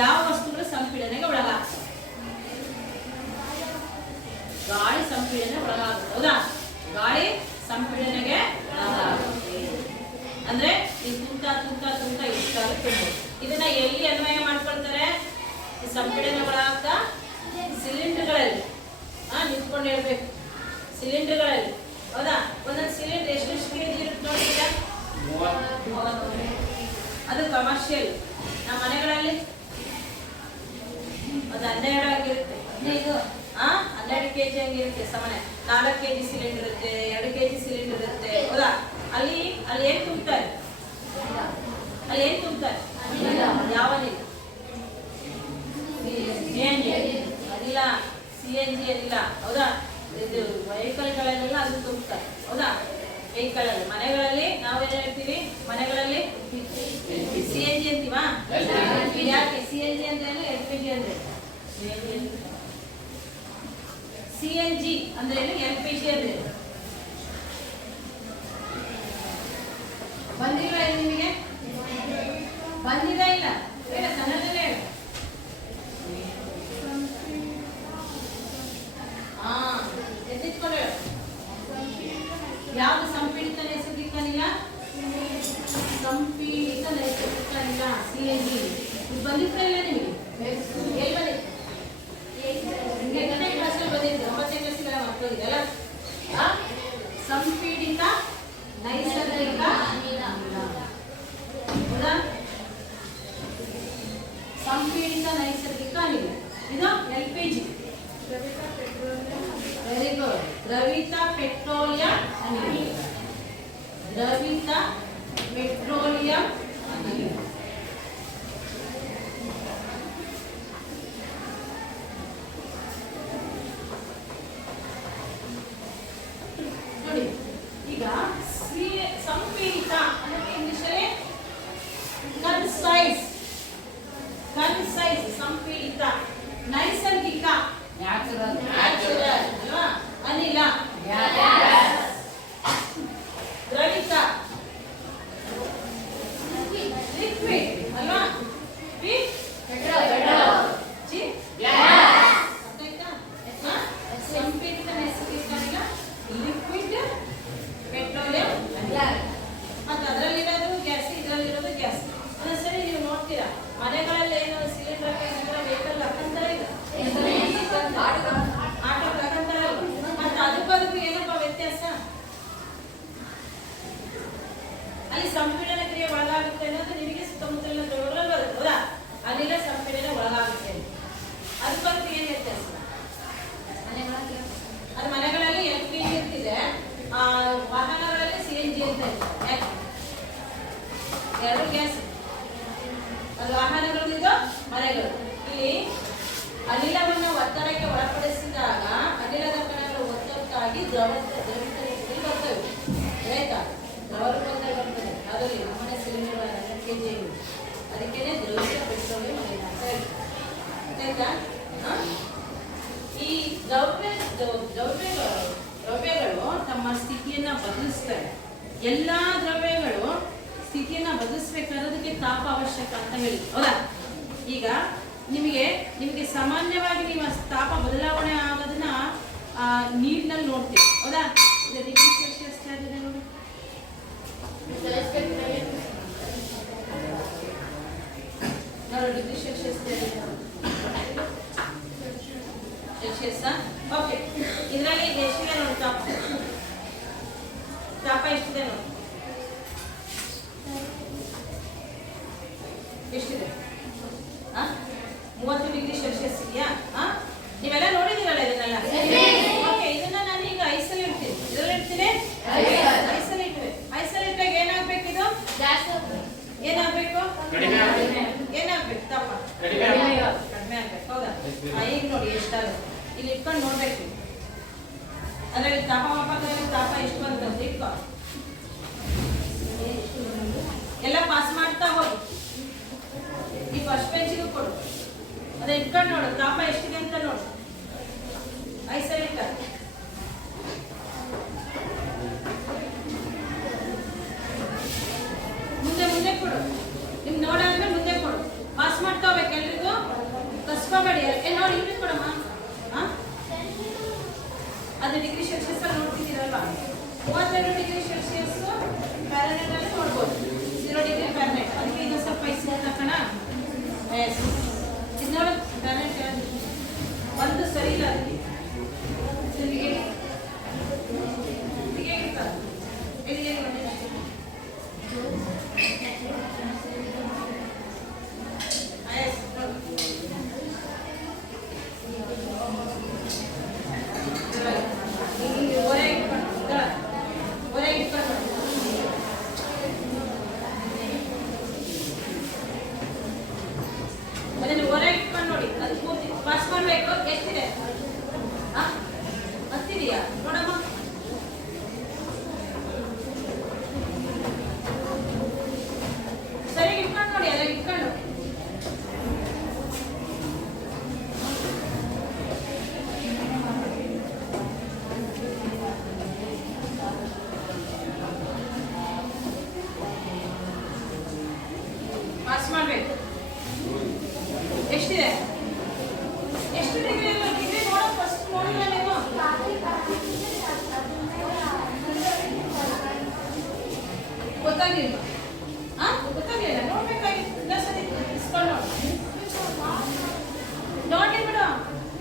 ಯಾವ ವಸ್ತುಗಳು ಸಂಪೀಡನೆಗೆ ಒಳಗಾಗ್ತವೆ? ಗಾಳಿ ಸಂಪೀಡನೆ ಒಳಗಾಗುತ್ತೆ. ಹೌದಾ? ಗಾಳಿ ಸಂಪೀಡನೆಗೆ ಒಳಗಾಗುತ್ತೆ. ಅಂದ್ರೆ ಈ ತುಂಟ ಇಷ್ಟಾಗ ತುಂಬ. ಇದನ್ನ ಎಲ್ಲಿ ಅನ್ವಯ ಮಾಡ್ಕೊಳ್ತಾರೆ? ಈ ಸಂಪೀಡನೆ ಒಳಗಾಗ್ತಾ ಸಿಲಿಂಡರ್ಗಳಲ್ಲಿ ನಿಂತ್ಕೊಂಡು ಹೇಳ್ಬೇಕು. ಸಿಲಿಂಡರ್ಗಳಲ್ಲಿ. ಹೌದಾ? ಒಂದೊಂದು ಸಿಲಿಂಡರ್ ಎಷ್ಟು ಕೆಜಿ ಇರುತ್ತೆ ನೋಡಿದ್ರೆ, ಅದು ಕಮರ್ಷಿಯಲ್. ನಮ್ಮ ಮನೆಗಳಲ್ಲಿ ಒಂದು 12 ಆಗಿರುತ್ತೆ, 12 kg ಹಂಗಿರುತ್ತೆ. ಸಾಮಾನ್ಯ 4 kg ಸಿಲಿಂಡರ್ ಇರುತ್ತೆ, 2 kg ಸಿಲಿಂಡರ್ ಇರುತ್ತೆ. ಹೌದಾ? ಅಲ್ಲಿ ಏನ್ ತುಂಬ್ತಾರೆ? ಯಾವ ನೀರು? ಅದಿಲ್ಲ, CNG ಅದಿಲ್ಲ. ಹೌದಾ? ಇದು ವೆಹಿಕಲ್ಗಳಲ್ಲೆಲ್ಲ ಅದು ತುಂಬ್ತಾರೆ. ಹೌದಾ? ವೆಹಿಕಲ್ ಅಲ್ಲಿ. ಮನೆಗಳಲ್ಲಿ ನಾವೇನ್ ಹೇಳ್ತೀವಿ? ಮನೆಗಳಲ್ಲಿ CNG ಅಂತೀವಾ? ಯಾಕೆ CNG ಅಂದ್ರೆ LPG ಅಂದ್ರೆ? CNG ಅಂದ್ರೆ LPG ಅಂದ್ರೆ ಬಂದಿಲ್ಲ ನಿಮಗೆ? ಬಂದಿಲ್ಲ ಇಲ್ಲ? ಬೇಡ, ಕನ್ನಡದಲ್ಲೇ ಹೇಳು. ಎತ್ತಿಟ್ಕೊಂಡು ಹೇಳು. ಯಾವುದು ಸಂಪೀಡಿತ ನೈಸರ್ಗಿಕ ಅನಿಲ? ಸಂಪೀಡಿತ ನೈಸರ್ಗಿಕ ಅನಿಲ CNG. ಇದು ಬಂದಿತ್ತ ಇಲ್ಲ ನಿಮಗೆ? ಎಲ್ಲಿ ಬಂದಿತ್ತು? 8ನೇ ಕ್ಲಾಸಲ್ಲಿ ಬಂದಿದ್ದು, 9ನೇ ಕ್ಲಾಸಿಗೆ ಮಕ್ಕಳಿದೆಲ್ಲ. ಸಂಪೀಡಿತ ದ್ರವಿತ ಪೆಟ್ರೋಲಿಯಂ ಅನಿಲ. ನೋಡಿ ಈಗ ಸಂಪೀಡಿತ ಅಂದ್ರೆ ಇಂಗ್ಲಿಷಲ್ಲಿ ಕನ್ಸೈಸ್ ಸಂಪೀಡಿತ. ನೈಸರ್ಗಿಕ ನ್ಯಾಚುರಲ್ ಅಲ್ವಾ, ಅನಿಲ. ದ್ರವಿತ ಲಿಕ್ವಿಡ್ ಅಲ್ವಾ, ಸಂಪೀಡಿತ ನೈಸರ್ಗಿಕ ಅನಿಲ ಲಿಕ್ವಿಡ್ ಪೆಟ್ರೋಲಿಯಂ ಮತ್ತೆ ಅದರಲ್ಲಿರೋದು ಗ್ಯಾಸ್, ಇದರಲ್ಲಿರೋದು ಗ್ಯಾಸ್. ಒಂದೊಂದ್ಸರಿ ನೀವು ನೋಡ್ತೀರಾ ಮನೆಗಳಲ್ಲಿ ಏನು ಸಿಲಿಂಡರ್ ವೆಹಿಕಲ್ ಹಾಕಂತಾರೆ ಇಲ್ಲ, ಆಟೋ ಹಾಕಂತಾರೆ. ಮತ್ತೆ ಅದಕ್ಕೂ ಏನಪ್ಪ ವ್ಯತ್ಯಾಸ? ಅಲ್ಲಿ ಸಂಪೀಡನ ಕ್ರಿಯೆ ಒಳಗಾಗುತ್ತೆ ಅನ್ನೋದು ನಿಮಗೆ ಸುತ್ತಮುತ್ತಲಿನ ದ್ರವ್ಯಗಳಲ್ಲಿ ಬರುತ್ತೆ, ಹೌದಾ? ಅನಿಲ ಸಂಪೀಡನ ಒಳಗಾಗುತ್ತೆ. ಅದಕ್ಕೂ ಏನು ವ್ಯತ್ಯಾಸ? ಅದು ಮನೆಗಳಲ್ಲಿ LPG ಇರ್ತಿದೆ, ವಾಹನಗಳಲ್ಲಿ CNG ಅಂತ ಇದೆ. ಎರಡು ಗ್ಯಾಸ್, ಅದು ವಾಹನಗಳು ಇದು ಮನೆಗಳು. ಇಲ್ಲಿ ಅನಿಲವನ್ನು ಒತ್ತಡಕ್ಕೆ ಒಳಪಡಿಸಿದಾಗ ಅನಿಲದ ಕಣಗಳು ಒತ್ತೊತ್ತಾಗಿ ದ್ರವಿತ ರೂಪದಲ್ಲಿ ಬರ್ತವೆ. ಆಯ್ತಾ? ದ್ರವ ರೂಪದಲ್ಲಿ ಬರ್ತದೆ. ಅದರಲ್ಲಿ ನಮ್ಮನೆ ಸಿಲಿಂಡರ್ 2 kg ಅದಕ್ಕೇನೆ ದ್ರವಿತ ಪೆಟ್ರೋಲಿಯಂ ಅನಿಲ ಅಂತ ಹೇಳ್ತಾರೆ. ಆಯ್ತಾ? ಈ ದ್ರವ್ಯಗಳು ತಮ್ಮ ಸ್ಥಿತಿಯನ್ನ ಬದಲಿಸ್ತವೆ. ಎಲ್ಲಾ ದ್ರವ್ಯಗಳು ಸ್ಥಿತಿಯನ್ನ ಬದಲಿಸ್ಬೇಕಾದ್ರೆ ಅದಕ್ಕೆ ತಾಪ ಅವಶ್ಯಕ ಅಂತ ಹೇಳಿ, ಹೌದಾ? ಈಗ ನಿಮಗೆ ಸಾಮಾನ್ಯವಾಗಿ ನೀವು ತಾಪ ಬದಲಾವಣೆ ಆಗೋದನ್ನ ನೀರಿನಲ್ಲಿ ನೋಡ್ತೀವಿ, ಹೌದಾ? ಇದು ಡಿಗ್ರಿ ಸೆಲ್ಸಿಯಸ್ ಆಗಿದೆ ನೋಡಿ. Degree Celsius okay. ಇದರಲ್ಲಿ ಎಷ್ಟಿದೆ ನೋಡಿ ತಾಪ ಎಷ್ಟಿದೆ ನೋಡಿ, ಎಷ್ಟಿದೆ? 30 ಡಿಗ್ರಿ ಸೆಲ್ಸಿಯಸ್ ಇದೆಯಾ? ನೀವೆಲ್ಲ ನೋಡಿದಿರಲ್ಲ ಇದನ್ನೆಲ್ಲ? ಓಕೆ, ಇದನ್ನ ನಾನು ಈಗ ಐಸಲ್ಲಿ ಇಡ್ತೀನಿ. ಇದರಲ್ಲಿ ಇಡ್ತೀನಿ, ಐಸಲ್ಲಿ ಇಟ್ವೆ. ಐಸಲ್ಲಿ ಇಟ್ಟಾಗ ಏನಾಗ್ಬೇಕು? ಇದು ಏನಾಗ್ಬೇಕು? ಏನಾಗ್ಬೇಕು? ತಾಪ ಕಡಿಮೆ ಆಗ್ಬೇಕು, ಹೌದಾ? ಈಗ ನೋಡಿ ಎಷ್ಟಾಗುತ್ತೆ. ಇಲ್ಲಿ ಇಟ್ಕೊಂಡು ನೋಡ್ಬೇಕು. ಅದರಲ್ಲಿ ತಾಪ ಮಾಪಕದಲ್ಲಿ ತಾಪ ಎಷ್ಟು ಬಂತಂತ ಇಟ್ಕೊ. ಎಲ್ಲ ಪಾಸ್ ಮಾಡ್ತಾ ಹೋಗಿ. ಈ ಫಸ್ಟ್ ಪೇಜಿಗೂ ಕೊಡು. ಅದೇ ಇಟ್ಕೊಂಡು ನೋಡು ತಾಪ ಎಷ್ಟಿದೆ ಅಂತ ನೋಡು. ಐಸಲ್ಲಿ ಇಟ್ಟ ಮುಂದೆ ಕೊಡು. ನಿಮ್ ನೋಡಾದ್ಮೇಲೆ ಮುಂದೆ ಕೊಡು. ಪಾಸ್ ಮಾಡ್ತಾ ಹೋಗ್ಬೇಕು ಎಲ್ರಿಗೂ. ಕಸ್ಕೋಬೇಡಿ. ನೋಡಿ ಇಲ್ಲಿ ಕೊಡಮ್ಮ. ಅದು ಡಿಗ್ರಿ ಸೆಲ್ಸಿಯಸ್ ಅಲ್ಲಿ ನೋಡ್ತಿದ್ದೀರಲ್ವಾ? 32 ಡಿಗ್ರಿ ಸೆಲ್ಸಿಯಸ್ ಫ್ಯಾರನೈಟ್ ಅಲ್ಲಿ ನೋಡ್ಬೋದು. 0 ಡಿಗ್ರಿ ಫ್ಯಾರನೈಟ್. ಅದಕ್ಕೆ ಇದು ಸ್ವಲ್ಪ ಐಸ್ ತಕ್ಕಣ. ಎಸ್, ಇದು ನೋಡಿ ಫ್ಯಾರನೈಟ್ ಒಂದು ಸರಿ ಇಲ್ಲ. ಅದಕ್ಕೆ ಮಾಡಬೇಕು. ಎಷ್ಟಿದೆ? ಎಷ್ಟು ಡಿಗ್ರಿ? ಡಿಗ್ರಿ ನೋಡೋ ಫಸ್ಟ್ ನೋಡಿಲ್ಲ ನೀವು? ಗೊತ್ತಾಗಿಲ್ಲ? ಗೊತ್ತಾಗಲಿಲ್ಲ? ನೋಡ್ಬೇಕಾಗಿತ್ತು. ಇನ್ನೊಂದ್ಸತಿ ಇಸ್ಕೊಂಡು ನೋಡಿ ಬಿಡು.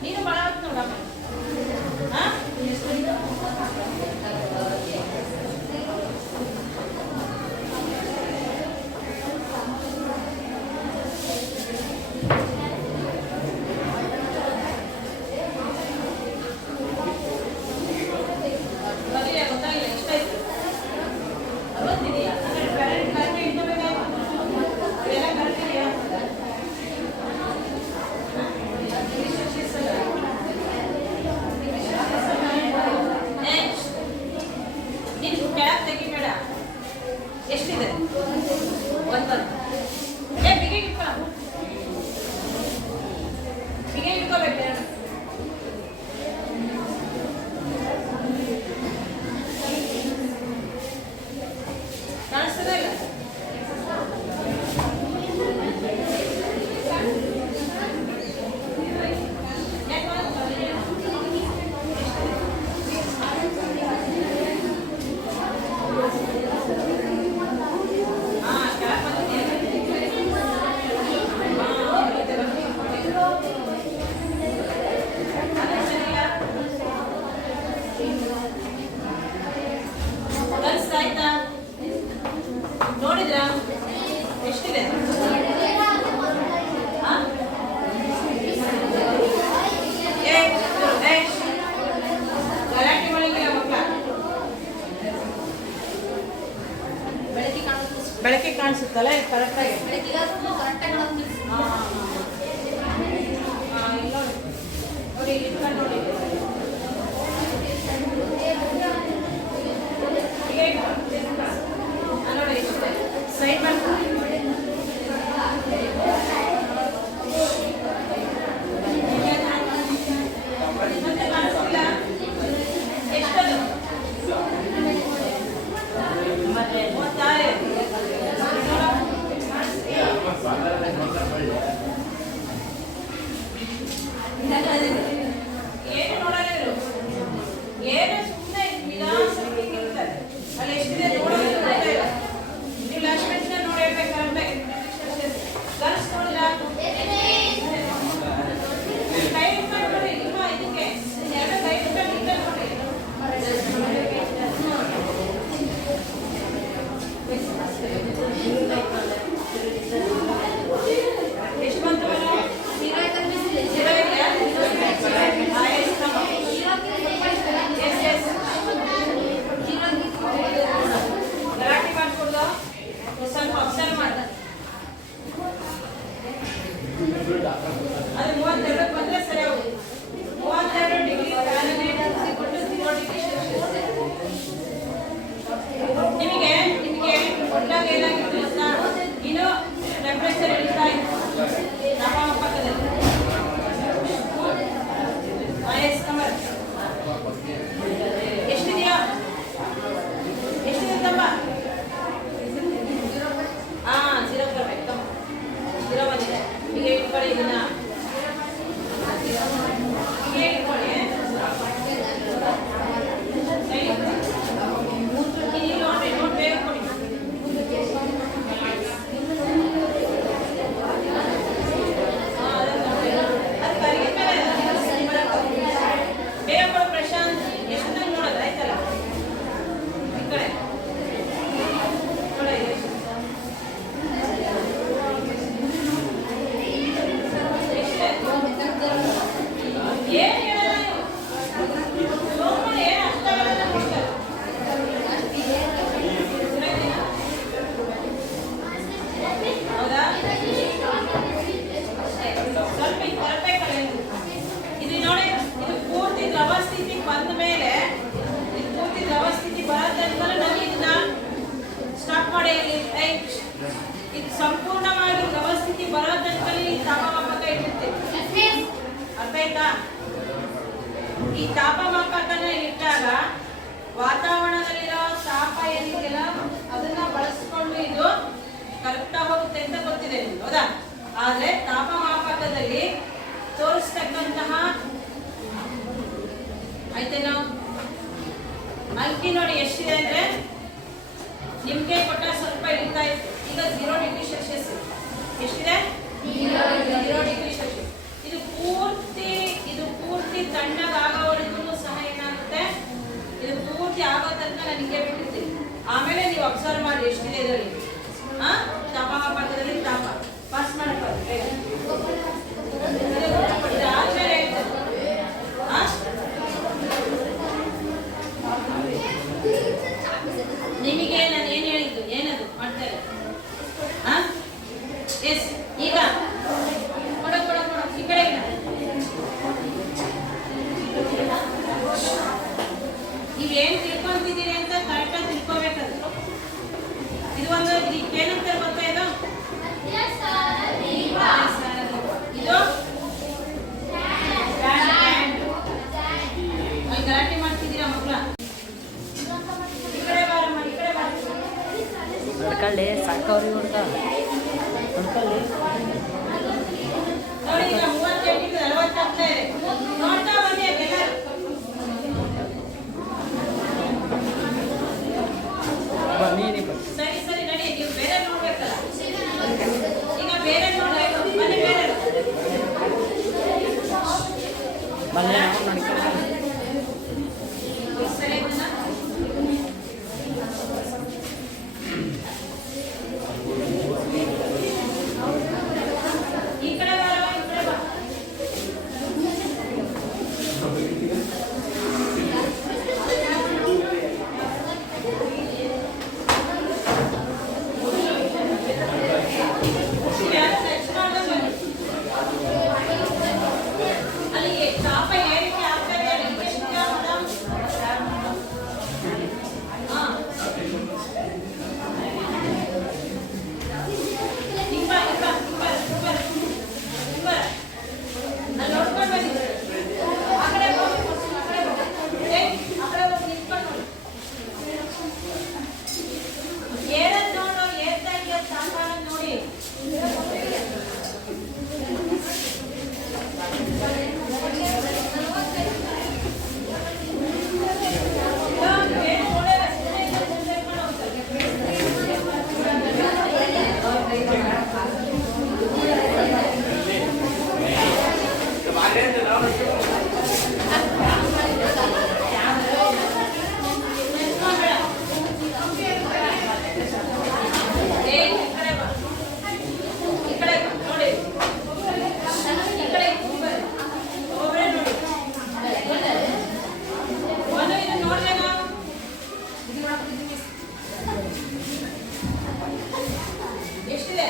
ನೀನು ಭಾಳ ಹೊತ್ತು ನೋಡಮ್ಮ. ಗೊತ್ತಾಗಿಲ್ಲ ಎಷ್ಟಾಯ್ತು? 60 ಬೇಡ. ಎಷ್ಟಿದೆ? 1. ಏ ಬಿಗಿ ಇಟ್ಕೊ. ಬಿಗಿ ಇಟ್ಕೋಬೇಕು. ಕಾಣಿಸ್ತದೆ ಇಲ್ಲ? ಆಯ್ತಾ? ನೋಡಿದ್ರಾ ಎಷ್ಟಿದೆ? ಗಲಾಟೆ ಮಾಡಿಲ್ಲ ಮಕ್ಕಳ. ಬೆಳಕಿಗೆ ಕಾಣಿಸುತ್ತಲ್ಲ ಕರೆಕ್ಟಾಗಿ. ನೋಡಿ ಇಟ್ಕೊಂಡು ನೋಡಿ. ಸೈಡ್ ಮಾಡ್ಕೊಂಡು ಎಷ್ಟದು? ಮತ್ತೆ 36. ಏನು ನೋಡಲಿದ್ರು ಏನು ಸುಮ್ಮನೆ ವಿಲಾಸವಾಗಿ ಇರ್ತಾರೆ. ಅಲ್ಲಿ ಎಷ್ಟಿದೆ ನೋಡೋದು ನೀವು ಲಾಸ್ಟ್ ಮ್ಯಾಚ್ನ ನೋಡಿರ್ಬೇಕು ಕರೆಕ್ಟಾಗಿ. ಗರ್ಲ್ಸ್ ನೋಡಿದ್ರ ಕೈ ಇಟ್ಕೊಂಡು ನೋಡಿ. ನಿಮ್ಮ ಇದಕ್ಕೆ ಎರಡು ಕೈ ಇಟ್ಕೊಂಡು ಇಟ್ಟ ನೋಡಿ. ಎಷ್ಟು ಬಂತು? 0 ಇದೆಯಾ? ಗಲಾಟೆ ಮಾಡ್ಕೊಡ್ದು ಸ್ವಲ್ಪ ಅಬ್ಸರ್ವ್ ಮಾಡ. ಅದು 32 ಬಂದ್ರೆ ಸರಿ ಹೋಗುದು. 32 ಡಿಗ್ರಿ ಫ್ಯಾರನ್ಹೀಟ್ = 0 ಡಿಗ್ರಿ ಸೆಲ್ಸಿಯಸ್. ನಿಮಗೆ ಒಟ್ಟಾಗ ಏನಾಗಿತ್ತು ಗೊತ್ತಾ? ಇನ್ನು ಟೆಂಪರೇಚರ್ ಇಳಿತಾ ಇತ್ತು ತಾಪಮಾಪಕದಲ್ಲಿ. ಎಷ್ಟಿದೆಯಾ? ಎಷ್ಟಿದೆ ತಮ್ಮ? 0 ಬರಬೇಕು. 0 ಬಂದಿದೆ. ಈಗ ಇಟ್ಕೊಳ್ಳಿ ಇದನ್ನ. ಈಗ ಇಟ್ಕೊಳ್ಳಿ. ಇಲ್ಲಿ ನೋಡ್ರಿ, ನೋಟ್ ಬೇಗ ಕೊಡಿ. ಅದು ಕರಿಗೆ ಮೇಲೆ ಬೇಗ ಕೊಡು ಪ್ರಶಾಂತ್. ಎಷ್ಟು ನೋಡೋದು ಆಯ್ತಲ್ಲ? ಈ ಕಡೆ ಸಂಪೂರ್ಣವಾಗಿ ವ್ಯವಸ್ಥಿತಿ ಬರೋ ತನಕಲ್ಲಿ ತಾಪಮಾಪಕ ಇಟ್ಟಿರ್ತೀವಿ. ಅರ್ಥ ಆಯ್ತಾ? ಈ ತಾಪಮಾಪಕನ ಇಟ್ಟಾಗ ವಾತಾವರಣದಲ್ಲಿರೋ ತಾಪ ಏನಿದೆಯಲ್ಲ ಅದನ್ನ ಬಳಸ್ಕೊಂಡು ಇದು ಕರೆಕ್ಟಾಗಿ ಹೋಗುತ್ತೆ ಅಂತ ಗೊತ್ತಿದೆ ನಿಮ್ಗೆ, ಹೌದಾ? ಆದ್ರೆ ತಾಪಮಾಪಕದಲ್ಲಿ ತೋರಿಸ್ತಕ್ಕಂತಹ ಆಯ್ತೇನೋ ಅಂಕಿ ನೋಡಿ ಎಷ್ಟಿದೆ ಅಂದ್ರೆ ನಿಮ್ಗೆ ಕೊಟ್ಟ ಸ್ವಲ್ಪ ಇಳಿತಾ ಇತ್ತು. ಈಗ 0 ಡಿಗ್ರಿ ಸೆಲ್ಸಿಯಸ್. ಎಷ್ಟಿದೆ? 0 ಡಿಗ್ರಿ ಸೆಲ್ಸಿಯಸ್. ಇದು ಪೂರ್ತಿ ತಣ್ಣಗಾಗೋವರೆಗೂ ಸಹ ಏನಾಗುತ್ತೆ, ಇದು ಪೂರ್ತಿ ಆಗೋ ತನಕ ನಾನು ಹಿಂಗೆ ಬಿಟ್ಟಿರ್ತೀನಿ. ಆಮೇಲೆ ನೀವು ಅಬ್ಸರ್ವ್ ಮಾಡಿ ಎಷ್ಟಿದೆ ಇದರಲ್ಲಿ. ತಾಪಮಾಪಕದಲ್ಲಿ ತಾಪ ಪಾಸ್ ಮಾಡಕ್ಕೆ ಆದ್ಮೇಲೆ ನಿಮಗೆ ನಾನು ಏನು ಹೇಳಿದ್ದು, ಏನದು ಮಾಡ್ತಾರೆ? ಎಸ್. ಈಗ ಕೊಡ ಈ ಕಡೆ ನೀವೇನು ತಿಳ್ಕೊಂತಿದ್ದೀರಿ ಅಂತ ಕರೆಕ್ಟಾಗಿ ತಿಳ್ಕೊಬೇಕದು. ಹೊಡ್ಕೊಳ್ಳಿ ಸಾಕವ್ರಿ ಹುಡ್ಕ ಹೊಡ್ಕೊಳ್ಳಿ. ನೋಡಿ ಈಗ 38 40 ಆಗ್ತಾ ಇದೆ. ನೋಡ್ತಾ ಬನ್ನಿ ಎಲ್ಲರೂ. ಬನ್ನಿ ಸರಿ ಸರಿ ನಡಿ, ನೀವು ಬೇರೆ ನೋಡ್ಬೇಕಲ್ಲ, ಈಗ ಬೇರೆ ನೋಡ್ಬೇಕು. ಬನ್ನಿ ಬೇರೆ ಬನ್ನಿ ನಾವು ನಡ್ಕೊಂಡು ಸರಿ ಇದನ್ನ ಈ ಕಡೆ ಬರವ, ಈ ಕಡೆ ಬಾ. ಯಾರು ಟಚ್ ಮಾಡೋದು ಬನ್ನಿ. ಅಲ್ಲಿ ತಾಪ ಏರಿಕೆ ಆಗ್ತದೆ, ಅದಕ್ಕೆ ಎಷ್ಟು ಆಗ್ತದೆ? ಹಾ. ಹಿಂಗ ಅಲ್ಲಿ ನೋಡ್ಕೊಂಡು ಬನ್ನಿ. ಆ ಕಡೆ ಹೋಗಿ, ಆ ಕಡೆ ಹೋಗಿ. ಆ ಕಡೆ ಹೋಗಿ ನಿಂತ್ಕೊಂಡು ನೋಡಿ. ಏರದ್ ನೋಡು, ಏರ್ತಾ ಇದೆಯಾ ಸಾಂಬಾರ ನೋಡಿ. ಎಷ್ಟಿದೆ?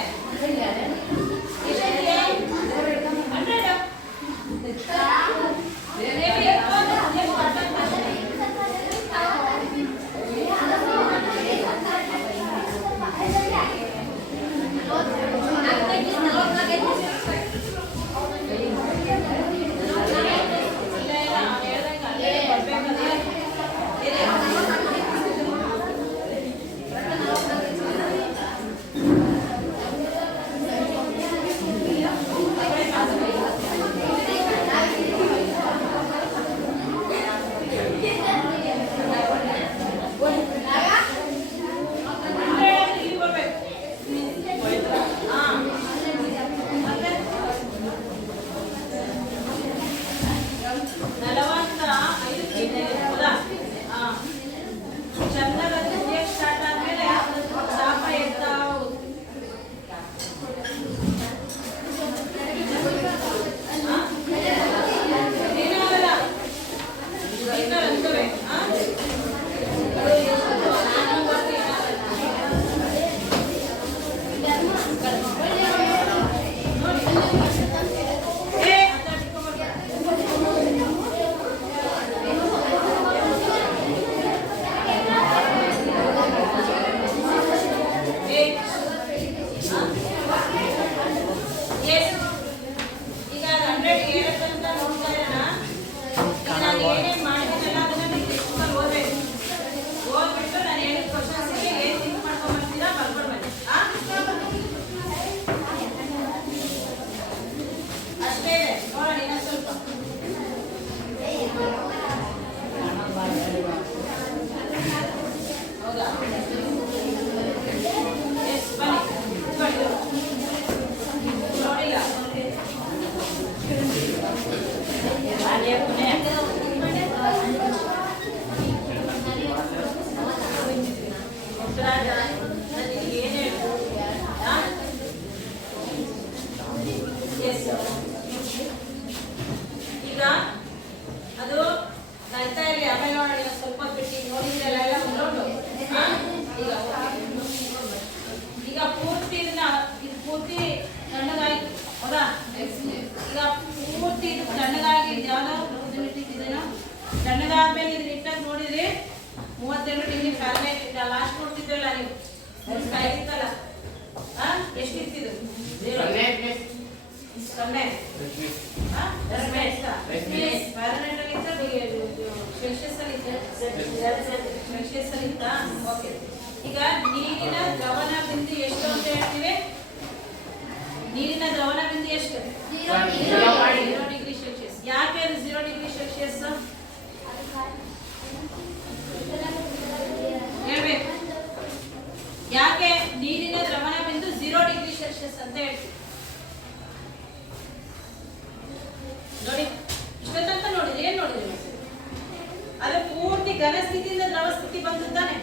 ಈಗ ಅದು ನಗ್ತಾ ಇರಲಿ, ಆಮೇಲೆ ನೋಡಿ ಸ್ವಲ್ಪ ಬಿಟ್ಟು ನೋಡಿದ್ರಲ್ಲ ಎಲ್ಲ ನೋಡು. ಈಗ ಪೂರ್ತಿ ಇದನ್ನ ಇದು ಪೂರ್ತಿ ತಣ್ಣಗಾಯ್ತು ಹೌದಾ? ಈಗ ಪೂರ್ತಿ ಇದು ತಣ್ಣಗಾಗಿ ಯಾವ್ದೋ ಇದನ್ನ ಇಟ್ಟಿದ್ದೇನೋ ತಣ್ಣಗಾದ್ಮೇಲೆ ಇದನ್ನ ಇಟ್ಟಾಗ ನೋಡಿದ್ರಿ 32 ಡಿಗ್ರಿ ಫ್ಯಾರನೈಟ್ ಇದ್ದ ಲಾಸ್ಟ್ ನೋಡ್ತಿದ್ರಲ್ಲ ನೀವು ಇತ್ತಲ್ಲ ಎಷ್ಟಿರ್ತಿದ್ದು? 0 ಫ್ಯಾರನೈಟ್ ಅಲ್ಲಿ ಸೆಲ್ಸಿಯಸ್ ಅಲ್ಲಿ ಈಗ ನೀರಿನ ದ್ರವನ 0 ಡಿಗ್ರಿ ಸೆಲ್ಸಿಯಸ್. ಯಾಕೆ ಅದು 0 ಡಿಗ್ರಿ ಸೆಲ್ಸಿಯಸ್ ಹೇಳ್ಬೇಕು? ಯಾಕೆ ನೀರಿನ ದ್ರವಣ ಬಿಂದು 0 ಡಿಗ್ರಿ ಸೆಲ್ಸಿಯಸ್ ಅಂತ ಹೇಳ್ತೀವಿ? ನೋಡಿ, ಇಷ್ಟೊತ್ತಂತ ನೋಡಿದ್ರೆ ಏನ್ ನೋಡಿದ್ರಿ? ಅದು ಪೂರ್ತಿ ಘನ ಸ್ಥಿತಿಯಿಂದ ದ್ರವ ಸ್ಥಿತಿ ಬಂದಿದ್ದಾನೆ.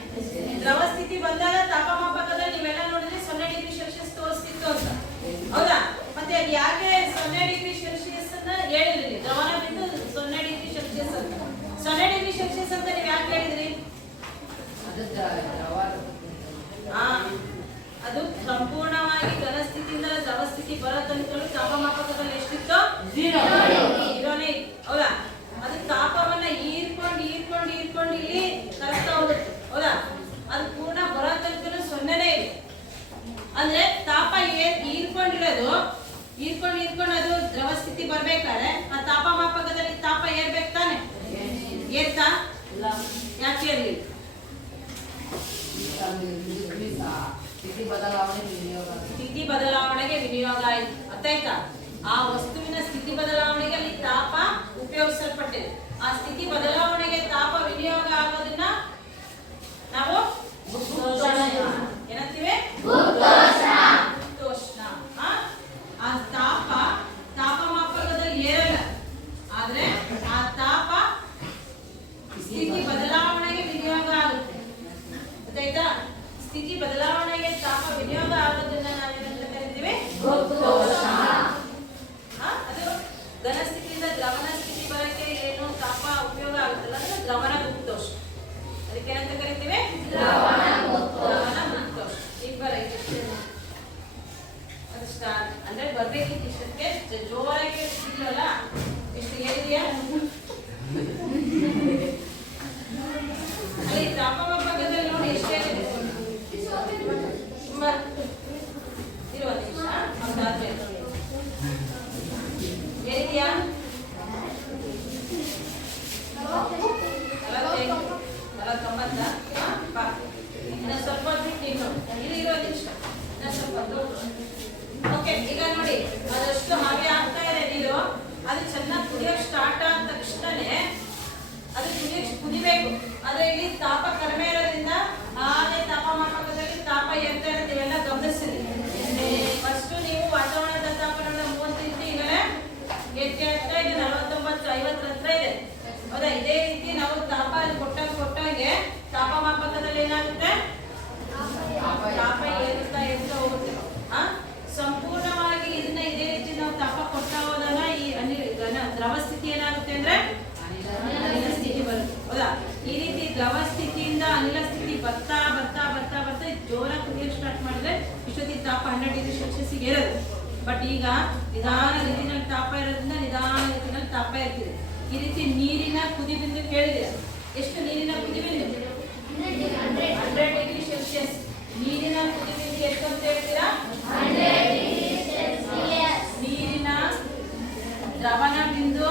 ದ್ರವ ಸ್ಥಿತಿ ಬಂದಾಗ ತಾಪಮಾಪಕದಲ್ಲಿ ನೀವೆಲ್ಲ ನೋಡಿದ್ರೆ 0 ಡಿಗ್ರಿ ಸೆಲ್ಸಿಯಸ್ ತೋರಿಸ್ತಿತ್ತು ಅಂತ, ಹೌದಾ? ಮತ್ತೆ ಅದು ಯಾಕೆ 0 ಡಿಗ್ರಿ ಸೆಲ್ಸಿಯಸ್ ಅನ್ನ ಹೇಳಿದ್ರಿ? ದ್ರವಣ ಬಿಂದು 0 ಡಿಗ್ರಿ ಸೆಲ್ಸಿಯಸ್ ಅಂತ. 0 ಡಿಗ್ರಿ ಸೆಲ್ಸಿಯಸ್ ಅಂತ ನೀವು ಯಾಕೆ ಹೇಳಿದ್ರಿ? ಅದು ಸಂಪೂರ್ಣವಾಗಿ ಘನ ಸ್ಥಿತಿಯಿಂದ ದ್ರವ ಸ್ಥಿತಿ ಬರೋ ತನಕ ತಾಪಮಾಪಕದಲ್ಲಿ ಎಷ್ಟಿತ್ತು? 0ನೇ, ಹೌದಾ? ಅದು ತಾಪವನ್ನ ಹೀರ್ಕೊಂಡು ಇಲ್ಲಿ ಕರಗ್ತಾ ಹೋಗುತ್ತೆ, ಹೌದಾ? ಅದು ಪೂರ್ಣ ಬರೋ ತನಕ 0ನೇ ಇದೆ. ಅಂದ್ರೆ ತಾಪ ಹೀರ್ಕೊಂಡಿರೋದು ಅದು ದ್ರವ ಸ್ಥಿತಿ ಬರ್ಬೇಕಾದ್ರೆ ಆ ತಾಪಮಾಪಕದಲ್ಲಿ ತಾಪ ಏರ್ಬೇಕು ತಾನೆ? ಏರ್ತಾ? ಯಾಕೆ ಇರ್ಲಿಲ್ಲ? ಸ್ಥಿತಿ ಬದಲಾವಣೆಗೆ ವಿನಿಯೋಗ ಆಯ್ತು, ಅರ್ಥಾಯ್ತಾ? ಆ ವಸ್ತುವಿನ ಸ್ಥಿತಿ ಬದಲಾವಣೆಗೆ ಅಲ್ಲಿ ತಾಪ ಉಪಯೋಗಿಸಲ್ಪಟ್ಟಿದೆ. ಆ ಸ್ಥಿತಿ ಬದಲಾವಣೆಗೆ ತಾಪ ವಿನಿಯೋಗ ಆಗೋದನ್ನ ನಾವು ಏನಂತೀವಿ? ಗುರುತ್ವಾಕರ್ಷಣ. ಆ ತಾಪಮಾಪಕದಲ್ಲಿ ಏರಲ್ಲ, ಆದ್ರೆ ಆ ತಾಪ ಸ್ಥಿತಿ ಬದಲಾವಣೆಗೆ ವಿನಿಯೋಗ ಆಗುತ್ತೆ, ಗೊತ್ತಾಯ್ತಾ? ಸ್ಥಿತಿ ಬದಲಾವಣೆಗೆ ತಾಪ ವಿನಿಯೋಗ ಆಗೋದನ್ನ ನಾವೇನಂತ ಕರಿತೀವಿ? ಗುರುತ್ವಾಕರ್ಷಣ. ಅದು ಘನ ಸ್ಥಿತಿಯಿಂದ ದ್ರವಣ ಸ್ಥಿತಿ ಬರಕ್ಕೆ ಏನು ತಾಪ ಉಪಯೋಗ ಆಗುತ್ತಲ್ಲ, ಅಂದ್ರೆ ದ್ರವಣ ಗುರುತ್ವಾಕರ್ಷಣ. ಅದಕ್ಕೆ ಏನಂತ ಕರಿತೀವಿ? ದ್ರವಣ ಗುರುತ್ವಾಕರ್ಷಣ. ಈಗ ಬರೈತೆ ಅದು ಸ್ಟಾರ್ಟ್ ಅಂದ್ರೆ ಬರ್ಬೇಕಿತ್ತು. ಇಷ್ಟಕ್ಕೆ ಜೋರಾಗಿ ಸಿಗ್ಲಲ್ಲ, ಎಷ್ಟು ಹೇಳಿದೆಯಾ? ಅಲ್ಲಿ ತಾಪಮಾಪಕದಲ್ಲಿ ನೋಡಿ ಎಷ್ಟೇನಿದೆ. ತುಂಬಾ ಇರುವ ನಿಮಿಷ ಹೇಳಿದ್ಯಾ? 49 ಇನ್ನ ಸ್ವಲ್ಪ ಬಿಟ್ಟು ಇಲ್ಲಿ ಇರೋ ನಿಮಿಷ ಇನ್ನ ಸ್ವಲ್ಪ ಓಕೆ. ಈಗ ನೋಡಿ, ಅದಷ್ಟು ಹಾಗೆ ಆಗ್ತಾ ಇದೆ ನೀರು. ಅದು ಚೆನ್ನಾಗಿ ಕುದಿಯೋಕೆ ಸ್ಟಾರ್ಟ್ ಆದ ತಕ್ಷಣನೇ ಅದು ಕುದಿಬೇಕು. ಆದ್ರೆ ಇಲ್ಲಿ ತಾಪ ಕಡಿಮೆ ಇರೋದ್ರಿಂದ ಹಾಗೆ ತಾಪಮಾಪಕದಲ್ಲಿ ತಾಪ ಏರ್ತಾ ಇರೋದು ನೀವೆಲ್ಲ ಗಮನಿಸಿದ್ರಿ. ಫಸ್ಟ್ ನೀವು ವಾತಾವರಣದ ತಾಪಮಾನ 30 ಇತ್ತು, ಈಗಲೇ ಹೆಚ್ಚೆ ಆಗ್ತಾ ಇದೆ, 49, 50 ಹತ್ರ ಇದೆ, ಹೌದಾ? ಇದೇ ರೀತಿ ನಾವು ತಾಪ ಅಲ್ಲಿ ಕೊಟ್ಟಾಗೆ ತಾಪಮಾಪಕದಲ್ಲಿ ಏನಾಗುತ್ತೆ? ತಾಪ ಏರ್ತಾ ಹೋಗುತ್ತೆ. ಸಂಪೂರ್ಣವಾಗಿ ಇದನ್ನ ಇದೇ ರೀತಿ ನಾವು ತಾಪ ಕೊಡ್ತಾ ಹೋದಾಗ ಈ ದ್ರವ ಸ್ಥಿತಿ ಏನಾಗುತ್ತೆ ಅಂದ್ರೆ ಅನಿಲ ಸ್ಥಿತಿ ಬರುತ್ತೆ, ಹೌದಾ? ಈ ರೀತಿ ದ್ರವ ಸ್ಥಿತಿಯಿಂದ ಅನಿಲ ಸ್ಥಿತಿ ಬರ್ತಾ ಜೋರಾಗಿ ಕುದಿಯೋಕೆ ಸ್ಟಾರ್ಟ್ ಮಾಡಿದ್ರೆ ಇಷ್ಟೊತ್ತಿಗೆ ತಾಪ 100 ಡಿಗ್ರಿ ಸೆಲ್ಸಿಯಸ್ಗೆ ಏರೋದು. ಬಟ್ ಈಗ ನಿಧಾನ ರೀತಿಯಲ್ಲಿ ತಾಪ ಇರೋದ್ರಿಂದ ನಿಧಾನ ರೀತಿಯಲ್ಲಿ ತಾಪ ಇರ್ತಿದೆ. ಈ ರೀತಿ ನೀರಿನ ಕುದಿಬಿಂದು ಕೇಳಿದಿರ? ಎಷ್ಟು ನೀರಿನ ಕುದಿಬಿಂದು? 100 ಡಿಗ್ರಿ ಸೆಲ್ಸಿಯಸ್. ನೀರಿನ ಕುದಿಬಿಂದು ಎಷ್ಟು ಅಂತ ಹೇಳ್ತೀರಾ? 100 ಡಿಗ್ರಿ ಸೆಲ್ಸಿಯಸ್. ನೀರಿನ ದ್ರವಣ ಬಿಂದು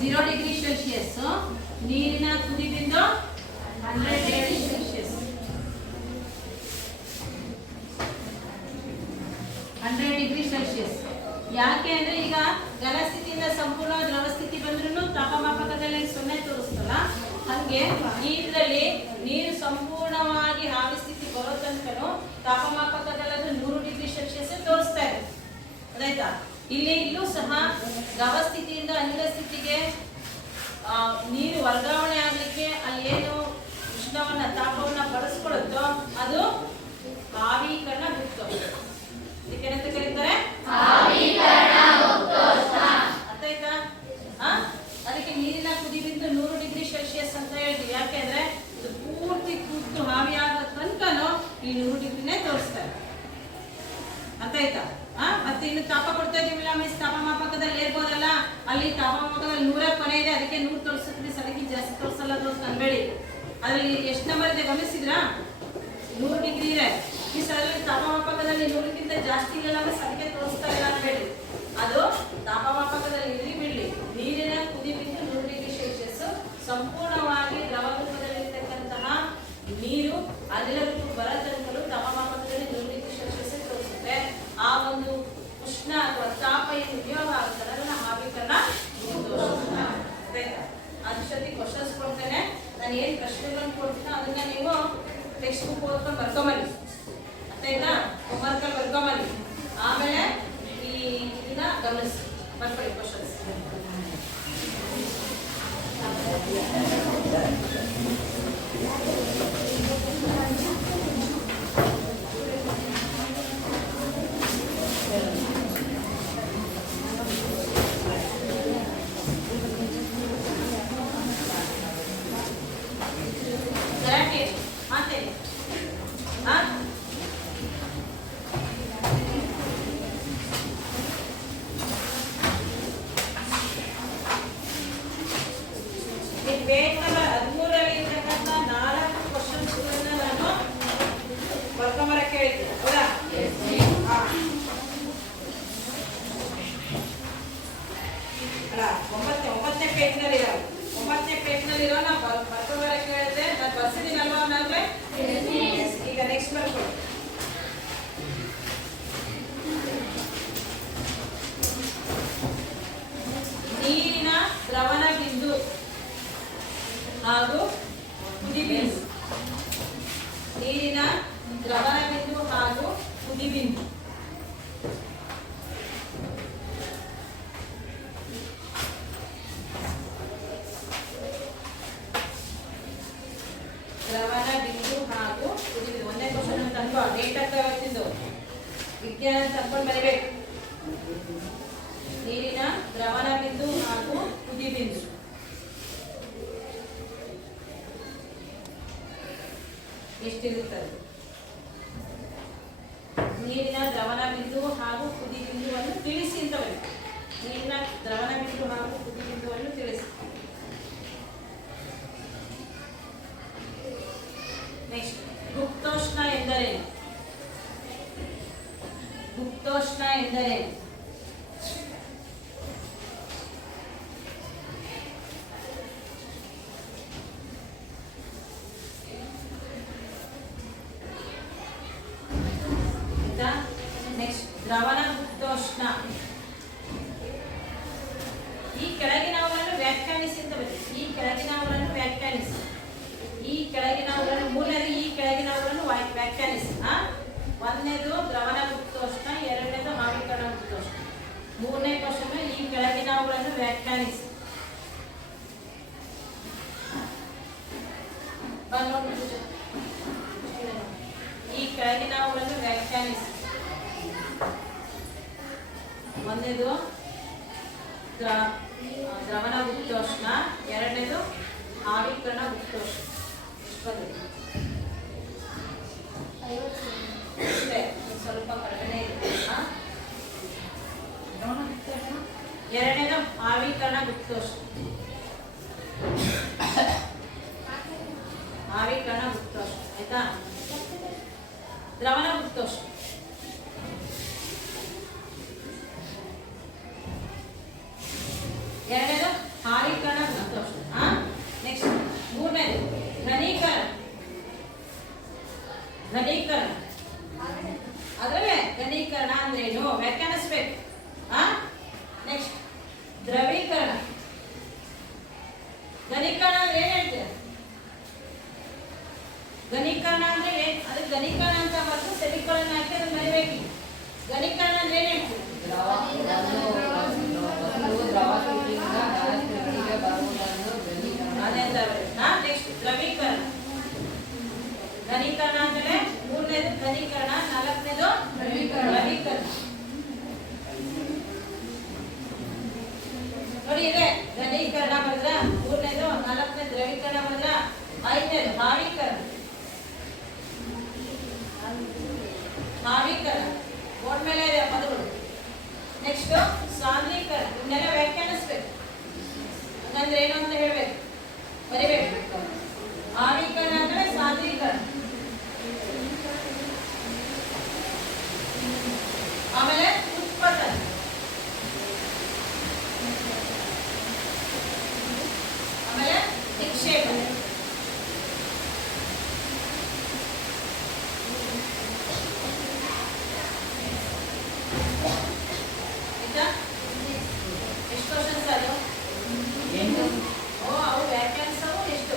0 ಡಿಗ್ರಿ ಸೆಲ್ಸಿಯಸ್. ನೀರಿನ ಕುದಿಬಿಂದು 100 ಡಿಗ್ರಿ ಸೆಲ್ಸಿಯಸ್. 100 degree Celsius. ಯಾಕೆ ಅಂದ್ರೆ ಈಗ ಘನ ಸ್ಥಿತಿಯಿಂದ ಸಂಪೂರ್ಣ ದ್ರವ ಸ್ಥಿತಿ ಬಂದ್ರೂ ತಾಪಮಾಪಕದಲ್ಲಿ 0 ತೋರಿಸ್ತಲ್ಲ, ಹಂಗೆ ಇದರಲ್ಲಿ ನೀರು ಸಂಪೂರ್ಣವಾಗಿ ಆವಿ ಸ್ಥಿತಿ ಬರೋ ತನಕನೂ ತಾಪಮಾಪಕದಲ್ಲಿ 100 ಡಿಗ್ರಿ ಸೆಲ್ಸಿಯಸ್ ತೋರಿಸ್ತಾ ಇದೆ, ಅದಾಯ್ತಾ? ಇಲ್ಲೂ ಸಹ ದ್ರವ ಸ್ಥಿತಿಯಿಂದ ಅನಿಲ ಸ್ಥಿತಿಗೆ ನೀರು ವರ್ಗಾವಣೆ ಆಗ್ಲಿಕ್ಕೆ ಅಲ್ಲಿ ಏನು ಉಷ್ಣವನ್ನ ತಾಪವನ್ನ ಬಳಸ್ಕೊಳ್ಳುತ್ತೋ ಅದು ಆವೀಕರಣ ಗುರುತ್ವಾಕರ್ಷಣ. ಇದಕ್ಕೇನಂತ ಕರೀತಾರೆ? ಆವೀಕರಣ ಗುರುತ್ವಾಕರ್ಷಣ. ಅರ್ಥಾಯ್ತಾ? ಅದಕ್ಕೆ ನೀರಿನ ಕುದಿಬಿಂದು 100 ಡಿಗ್ರಿ ಸೆಲ್ಸಿಯಸ್ ಅಂತ ಹೇಳ್ತೀವಿ. ಯಾಕೆಂದ್ರೆ ಇದು ಪೂರ್ತಿ ಕುದ್ದು ಆವಿ ಆಗೋ ತನಕನೂ ಈ 100 ಡಿಗ್ರಿನೇ ತೋರಿಸ್ತಾರೆ, ಅರ್ಥಾಯ್ತಾ? ಮತ್ತೆ ಇನ್ನು ತಾಪ ಕೊಡ್ತಾ ಇದೀವಿಲ್ಲ ಮಿಸ್, ತಾಪಮಾಪಕದಲ್ಲಿ ಏರ್ಬೋದಲ್ಲ, ಅಲ್ಲಿ ತಾಪಮಾಪಕದಲ್ಲಿ 100 ಕೊನೆ ಇದೆ, ಅದಕ್ಕೆ 100 ತೋರಿಸುತ್ತೆ, ಸಲಗಿ ಜಾಸ್ತಿ ತೋರಿಸಲ್ಲ ದೋಸ್ತ ಅನ್ಬೇಡಿ. ಅದ್ರಲ್ಲಿ ಎಷ್ಟು ನಂಬರ್ ಇದೆ ಗಮನಿಸಿದ್ರಾ? 100 ಡಿಗ್ರಿ ಇದೆ. ಈ ಸಲ ತಾಪಮಾಪಕದಲ್ಲಿ 100ಕ್ಕಿಂತ ಜಾಸ್ತಿ ಇಲ್ಲ, ಸಂಖ್ಯೆ ತೋರಿಸ್ತಾ ಇಲ್ಲ ಅನ್ಬೇಡಿ. ಅದು ತಾಪಮಾಪಕದಲ್ಲಿ ಇರಲಿ ಬಿಡ್ಲಿ, ನೀರಿನ ಕುದಿಬಿಂದು 100 ಡಿಗ್ರಿ ಸೆಲ್ಸಿಯಸ್. ಸಂಪೂರ್ಣವಾಗಿ ದ್ರವ ರೂಪದಲ್ಲಿರ್ತಕ್ಕಂತಹ ನೀರು ಅನಿಲ ರೂಪ ಬರ ತನಕಲೂ ತಾಪಮಾಪಕದಲ್ಲಿ 100 ಡಿಗ್ರಿ ಸೆಲ್ಸಿಯಸ್ ತೋರಿಸುತ್ತೆ. ಆ ಒಂದು ಟೆಕ್ಸ್ಟ್ ಬುಕ್ ಓದ್ಕೊಂಡು ಬರ್ಕೊಂಬನ್ನಿ. ಅರ್ಥ ಆಯ್ತಾ? ಹೋಮ್ವರ್ಕಲ್ಲಿ ಬರ್ಕೊಂಬನ್ನಿ. ಆಮೇಲೆ ಇದನ್ನ ಗಮನಿಸಿ ಬರ್ಕೊಳ್ಳಿ ಕ್ವಶನ್ಸ್. ಗಲಾಟೆ ಮಾತೇನೆ ಪೇಜ್ ನಂಬರ್ 13ರಲ್ಲಿ ಇರ್ತಕ್ಕಂಥ 4 ಕ್ವಶನ್ಸ್ಗಳನ್ನ ನಾನು ಬರ್ಕೊಂಬರಕ್ಕೆ ಹೇಳಿದ್ದೆ ಹೌದಾ? ಅಲ್ಲ 9ನೇ ಪೇಜ್ನಲ್ಲಿರೋ ನಾವು ಬರ್ಕೊಂಬರಕ್ಕೆ ಹೇಳಿದ್ದೆ. ನಾನು ಬರ್ಸಿದ್ದೀನಲ್ವಾ ಅವನಂದ್ರೆ ಈಗ ನೆಕ್ಸ್ಟ್ ಬರ್ಕೊಳ್ಳಿ. ನೀರಿನ ದ್ರವಣ ಬಿಂದು ಹಾಗೂ ಕುದಿಬಿಂದು. ನೀರಿನ ದ್ರವಣ ಬಿಂದು ಹಾಗೂ ಕುದಿಬಿಂದು. ದ್ರವಣ ಬಿಂದು ಹಾಗೂ ಕುದಿಬಿಂದು. ಒಂದೇ ಕ್ವಶನ್ ಅಂತ ಅನ್ಕೋ. ಡೇಟ್ ಅಂತ ಇವತ್ತಿಂದು ವಿಜ್ಞಾನ ಅಂತ ಅನ್ಕೊಂಡು ಬರೀಬೇಕು. ನೀರಿನ ದ್ರವಣ ಬಿಂದು ಹಾಗೂ ಕುದಿಬಿಂದು. ಎಷ್ಟಿರುತ್ತದೆ? ನೀರಿನ ದ್ರವಣ ಬಿಂದು ಹಾಗೂ ಕುದಿ ಬಿಂದುವನ್ನು ತಿಳಿಸಿ ಅಂತ ಬರೀಬೇಕು. ನೀರಿನ ದ್ರವಣ ಬಿಂದು ಹಾಗೂ ಕುದಿ ಬಿಂದುವನ್ನು ತಿಳಿಸಿ. ನೆಕ್ಸ್ಟ್, ಗುಪ್ತೋಷ್ಣ ಎಂದರೇನು? ಗುಪ್ತೋಷ್ಣ ಎಂದರೇನು? ನೆಕ್ಸ್ಟ್, ದ್ರವಣ ಗುಪ್ತೋಷ್ಣ. ಈ ಕೆಳಗಿನವುಗಳನ್ನು ವ್ಯಾಖ್ಯಾನಿಸಿ ಅಂತ ಬರೀರಿ. ಈ ಕೆಳಗಿನವುಗಳನ್ನು ವ್ಯಾಖ್ಯಾನಿಸಿ. ಈ ಕೆಳಗಿನವುಗಳನ್ನು ಮೂರನೇದು ಈ ಕೆಳಗಿನವುಗಳನ್ನು ವ್ಯಾಖ್ಯಾನಿಸಿ. ಒಂದನೇದು ದ್ರವಣ ಗುಪ್ತೋಷ್ಣ, ಎರಡನೇದು ಆವಿಕರಣ ಗುಪ್ತೋಷ್ಣ. ಮೂರನೇ ಕ್ವಶನ್ ಈ ಕೆಳಗಿನವುಗಳನ್ನು ವ್ಯಾಖ್ಯಾನಿಸಿ. ಈ ಕೆಳಗಿನವುಗಳನ್ನು ವ್ಯಾಖ್ಯಾನಿಸಿ. ಒಂದನೇದು ದ್ರವಣ ಗುಪ್ತೋಷ್ಣ, ಎರಡನೇದು ಆವಿಕರಣ ಗುಪ್ತೋಷ್ಣ. ಅಷ್ಟೇ, ಸ್ವಲ್ಪ ಕಡಿಮೆ ಇದೆ. ಎರಡನೇದು ಆವಿಕರಣ ಗುಪ್ತೋಷ್ಣ. ಆವಿಕರಣ ಗುಪ್ತೋಷ್ಣ ಆಯ್ತಾ? ದ್ರವಣ ಗುಪ್ತೋಷ್ಣ ಎರಡನೇದು ಆವಿಕರಣ ಗುಪ್ತೋಷ್ಣ. ನೆಕ್ಸ್ಟ್ ಮೂರನೇದು ಘನೀಕರಣ. ಘನೀಕರಣ ಅದರಲ್ಲೇ ಘನೀಕರಣ ಅಂದ್ರೇನು ವ್ಯಾಖ್ಯಾನಿಸ್ಬೇಕು. ನೆಕ್ಸ್ಟ್ ದ್ರವೀಕರಣ. ಘನೀಕರಣ ಅಂದ್ರೆ ಏನ್ ಹೇಳ್ತೀರ? ಘನೀಕರಣ ಅಂದ್ರೆ ಏನ್? ಅದಕ್ಕೆ ಘನೀಕರಣ ಅಂತ ಬರ್ತು ಸೆಮಿಕೋಲನ್ ಹಾಕಿ ಅದನ್ನ ಬರೀಬೇಕು. ಘನೀಕರಣ ಅಂದ್ರೆ ಏನ್ ಹೇಳ್ತೀರ? ಅದೇ ಅಂತ ನೆಕ್ಸ್ಟ್ ದ್ರವೀಕರಣ. ಘನೀಕರಣ ಅಂದ್ರೆ ಮೂರನೇದು ಘನೀಕರಣ, ನಾಲ್ಕನೇದು ದ್ರವೀಕರಣ. ನೋಡಿ ಇದೆ ಘನೀಕರಣ ಬರೆದ್ರ, ಮೂರನೇದು, ನಾಲ್ಕನೇ ದ್ರವೀಕರಣ ಬರೆದ್ರ, ಐದನೇದು ಆವಿಕರಣ. ಆವಿಕರಣ ಬೋರ್ಡ್ ಮೇಲೆ ಇದೆ ಪದಗಳು. ನೆಕ್ಸ್ಟ್ ಸಾಂದ್ರೀಕರಣ. ಇವನ್ನೆಲ್ಲ ವ್ಯಾಖ್ಯಾನಿಸ್ಬೇಕು. ಹಂಗಂದ್ರೆ ಏನು ಅಂತ ಹೇಳ್ಬೇಕು, ಬರಿಬೇಕು. ಆವಿಕರಣ ಅಂದ್ರೆ ಸಾಂದ್ರೀಕರಣ. ಆಮೇಲೆ ಉತ್ಪನ್ನ. ಆಮೇಲೆ ನಿಕ್ಷೇಪಣೆ. ಆಯ್ತಾ? ಎಷ್ಟು ಕ್ವಶನ್ಸ್ ಅದು? 8. ಅವು ವ್ಯಾಖ್ಯಾನಿಸವು ಎಷ್ಟು?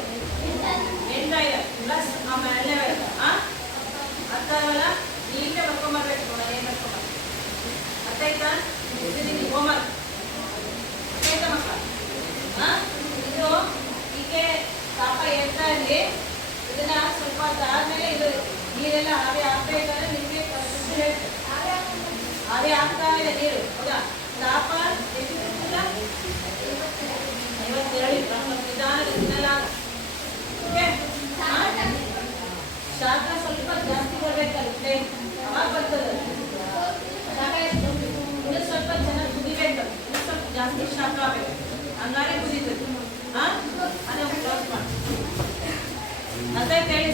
ಇರಲಿ. ಇದನ್ನ ಸ್ವಲ್ಪ ಹೊತ್ತು ಆದ್ಮೇಲೆ ಇದು ನೀರೆಲ್ಲ ಆವಿ ಹಾಕ್ಬೇಕಾದ್ರೆ ನಿಮಗೆ ಸುದ್ದಿ ಹೇಳ್ತೇನೆ. ಆವಿ ಹಾಕ್ತಾ ಇದೆ ನೀರು, ಹೌದಾ? ತಾಪ ಎಷ್ಟು ಗೊತ್ತಿಲ್ಲ? 52 ನಿಧಾನಕ್ಕೆ ತಿನ್ನಲಾಗ. ಓಕೆ, ಶಾಖ ಸ್ವಲ್ಪ ಜಾಸ್ತಿ ಬರ್ಬೇಕಲ್ಲ, ಅವಾಗ ಬರ್ತದೆ. ಶಾಖ ಇನ್ನೂ ಸ್ವಲ್ಪ ಚೆನ್ನಾಗಿ ಕುದಿಬೇಕಲ್ಲ, ಇನ್ನೂ ಸ್ವಲ್ಪ ಜಾಸ್ತಿ ಶಾಖ ಆಗಬೇಕು, ಹಂಗಾರೆ ಕುದೀತದೆ. ಅದನ್ನು ಕ್ಲೋಸ್ ಮಾಡಿ ಅಂತ ಹೇಳಿ